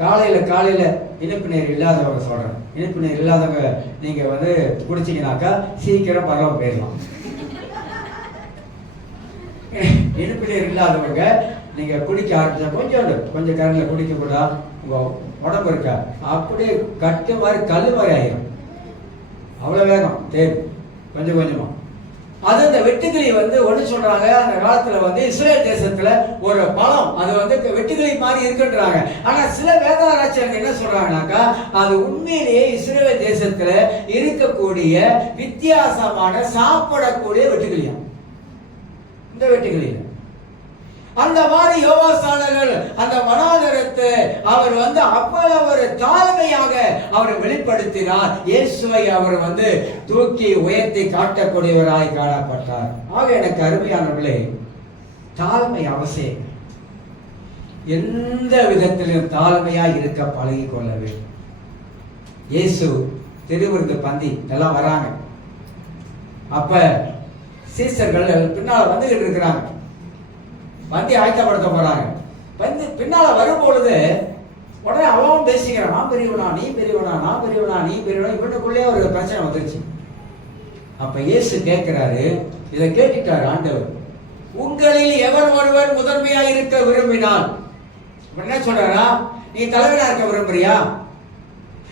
காலையில இனிப்பு நீர் இல்லாதவங்க சொல்றேன், இனிப்பு நீர் இல்லாதவங்க நீங்க குடிச்சீங்கன்னாக்கா சீக்கிரம் பரவ போயிடலாம். இனிப்பு நீர் இல்லாதவங்க நீங்க குடிக்க ஆரம்பிச்சா கொஞ்சம் கரண்டில் குடிக்க கூட உங்க உடம்பு இருக்கா அப்படியே கட்டு மாதிரி கல் மாதிரி ஆயிரும். அவ்வளவு வேகம் தேவை கொஞ்சம் கொஞ்சமா. அது அந்த வெட்டுக்கிளி ஒண்ணு சொல்றாங்க, அந்த காலத்துல இஸ்ரேல் தேசத்துல ஒரு பழம், அது வெட்டுக்கிளி மாதிரி இருக்குன்றாங்க. ஆனா சில வேதாராய்ச்சியர்கள் என்ன சொல்றாங்கன்னாக்கா அது உண்மையிலேயே இஸ்ரேல் தேசத்துல இருக்கக்கூடிய வித்தியாசமான சாப்பிடக்கூடிய வெட்டுக்கிளியா. இந்த வெட்டுக்கிளி அந்த மாதிரி யோவாஸ்தானகர் அந்த வனாந்தரத்தை அவர் அவ்வளவு ஒரு தாழ்மையாக அவர் வெளிப்படுத்தினார். இயேசுவை அவர் தூக்கி உயர்த்தி காட்டக்கூடியவராய் காணப்பட்டார். ஆக எனக்கு அருமையானவர்களே, தாழ்மை அவசியம். எந்த விதத்திலும் தாழ்மையாய் இருக்க பழகி கொள்ள வேண்டும். இயேசு திருவிருந்து பந்தி எல்லாம் வராங்க. அப்ப சீசர்கள் பின்னால் வந்துகிட்டு இருக்கிறாங்க, பந்தி ஆயத்தப்படுத்த போறாங்க. பின்னால வரும்பொழுது உடனே அவன் பேசிக்கிறான், நான் பெரியவனா நீ பெரியவனா, நான் பெரியவனா நீ பெரியவனா. இவனுக்குள்ளே ஒரு பிரச்சனை வந்துருச்சு. அப்ப இயேசு கேட்கிறாரு, இதை கேட்டுட்டாரு ஆண்டவர், உங்களில் எவன் ஒருவன் முதன்மையா இருக்க விரும்பினான். என்ன சொல்றாரா, நீ தலைவனா இருக்க விரும்புறியா,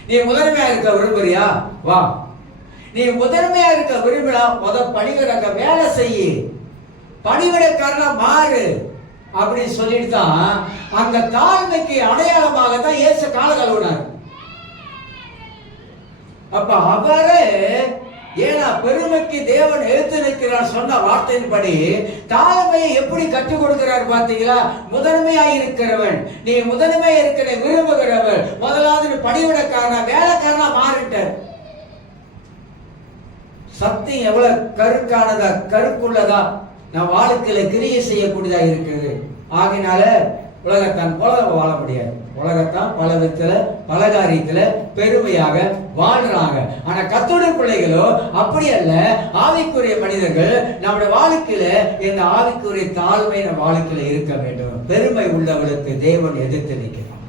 நீ முதன்மையா இருக்க விரும்புறியா, வா. நீ முதன்மையா இருக்க விரும்பினா பணிவிடக்க வேலை செய்யு, பணிவிடக்காரனா மாறு அப்படின்னு சொல்லிட்டு தான் அந்த தாழ்மைக்கு அடையாளமாக தான் இயேசு கால கழுவினார். அப்ப அவரே ஏன்னா பெருமைக்கு தேவன் எழுத்து நிற்கிறார் சொன்ன வார்த்தையின்படி தாழ்மையை எப்படி கற்றுக் கொடுக்கிறார் பார்த்தீங்களா. முதன்மையாய் இருக்கிறவன், நீ முதன்மையா இருக்கிற விரும்புகிறவன், முதலாவது பணிவிடக்காரனா வேலைக்காரனா மாறிட்டார். சத்தியம் எவ்வளவு கருக்கானதா கருக்குள்ளதா நம் வாழ்க்கையில கிரியை செய்யக்கூடியதா இருக்குது. ஆகினால உலகத்தான் போல வாழ முடியாது. உலகத்தான் பல விதத்துல பல காரியத்துல பெருமையாக வாழ்றாங்க. ஆனா கர்த்தருடைய பிள்ளைகளோ அப்படி அல்ல. ஆவிக்குரிய மனிதர்கள் நம்முடைய வாழ்க்கையில இந்த ஆவிக்குரிய தாழ்மை நம் வாழ்க்கையில இருக்க வேண்டும். பெருமை உள்ளவர்களுக்கு தேவன் எதிர்த்து நிற்கிறார்.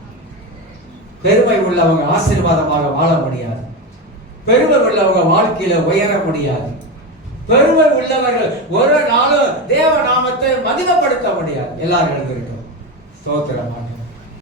பெருமை உள்ளவங்க ஆசீர்வாதமாக வாழ முடியாது. பெருமை உள்ளவங்க வாழ்க்கையில உயர முடியாது. பெருமை உள்ளவர்கள் ஒரு நாளும் தேவ நாமத்தை மகிமைப்படுத்த முடியாது. எல்லாரும் எழுதிருக்கோம். ஸ்தோத்திரம்.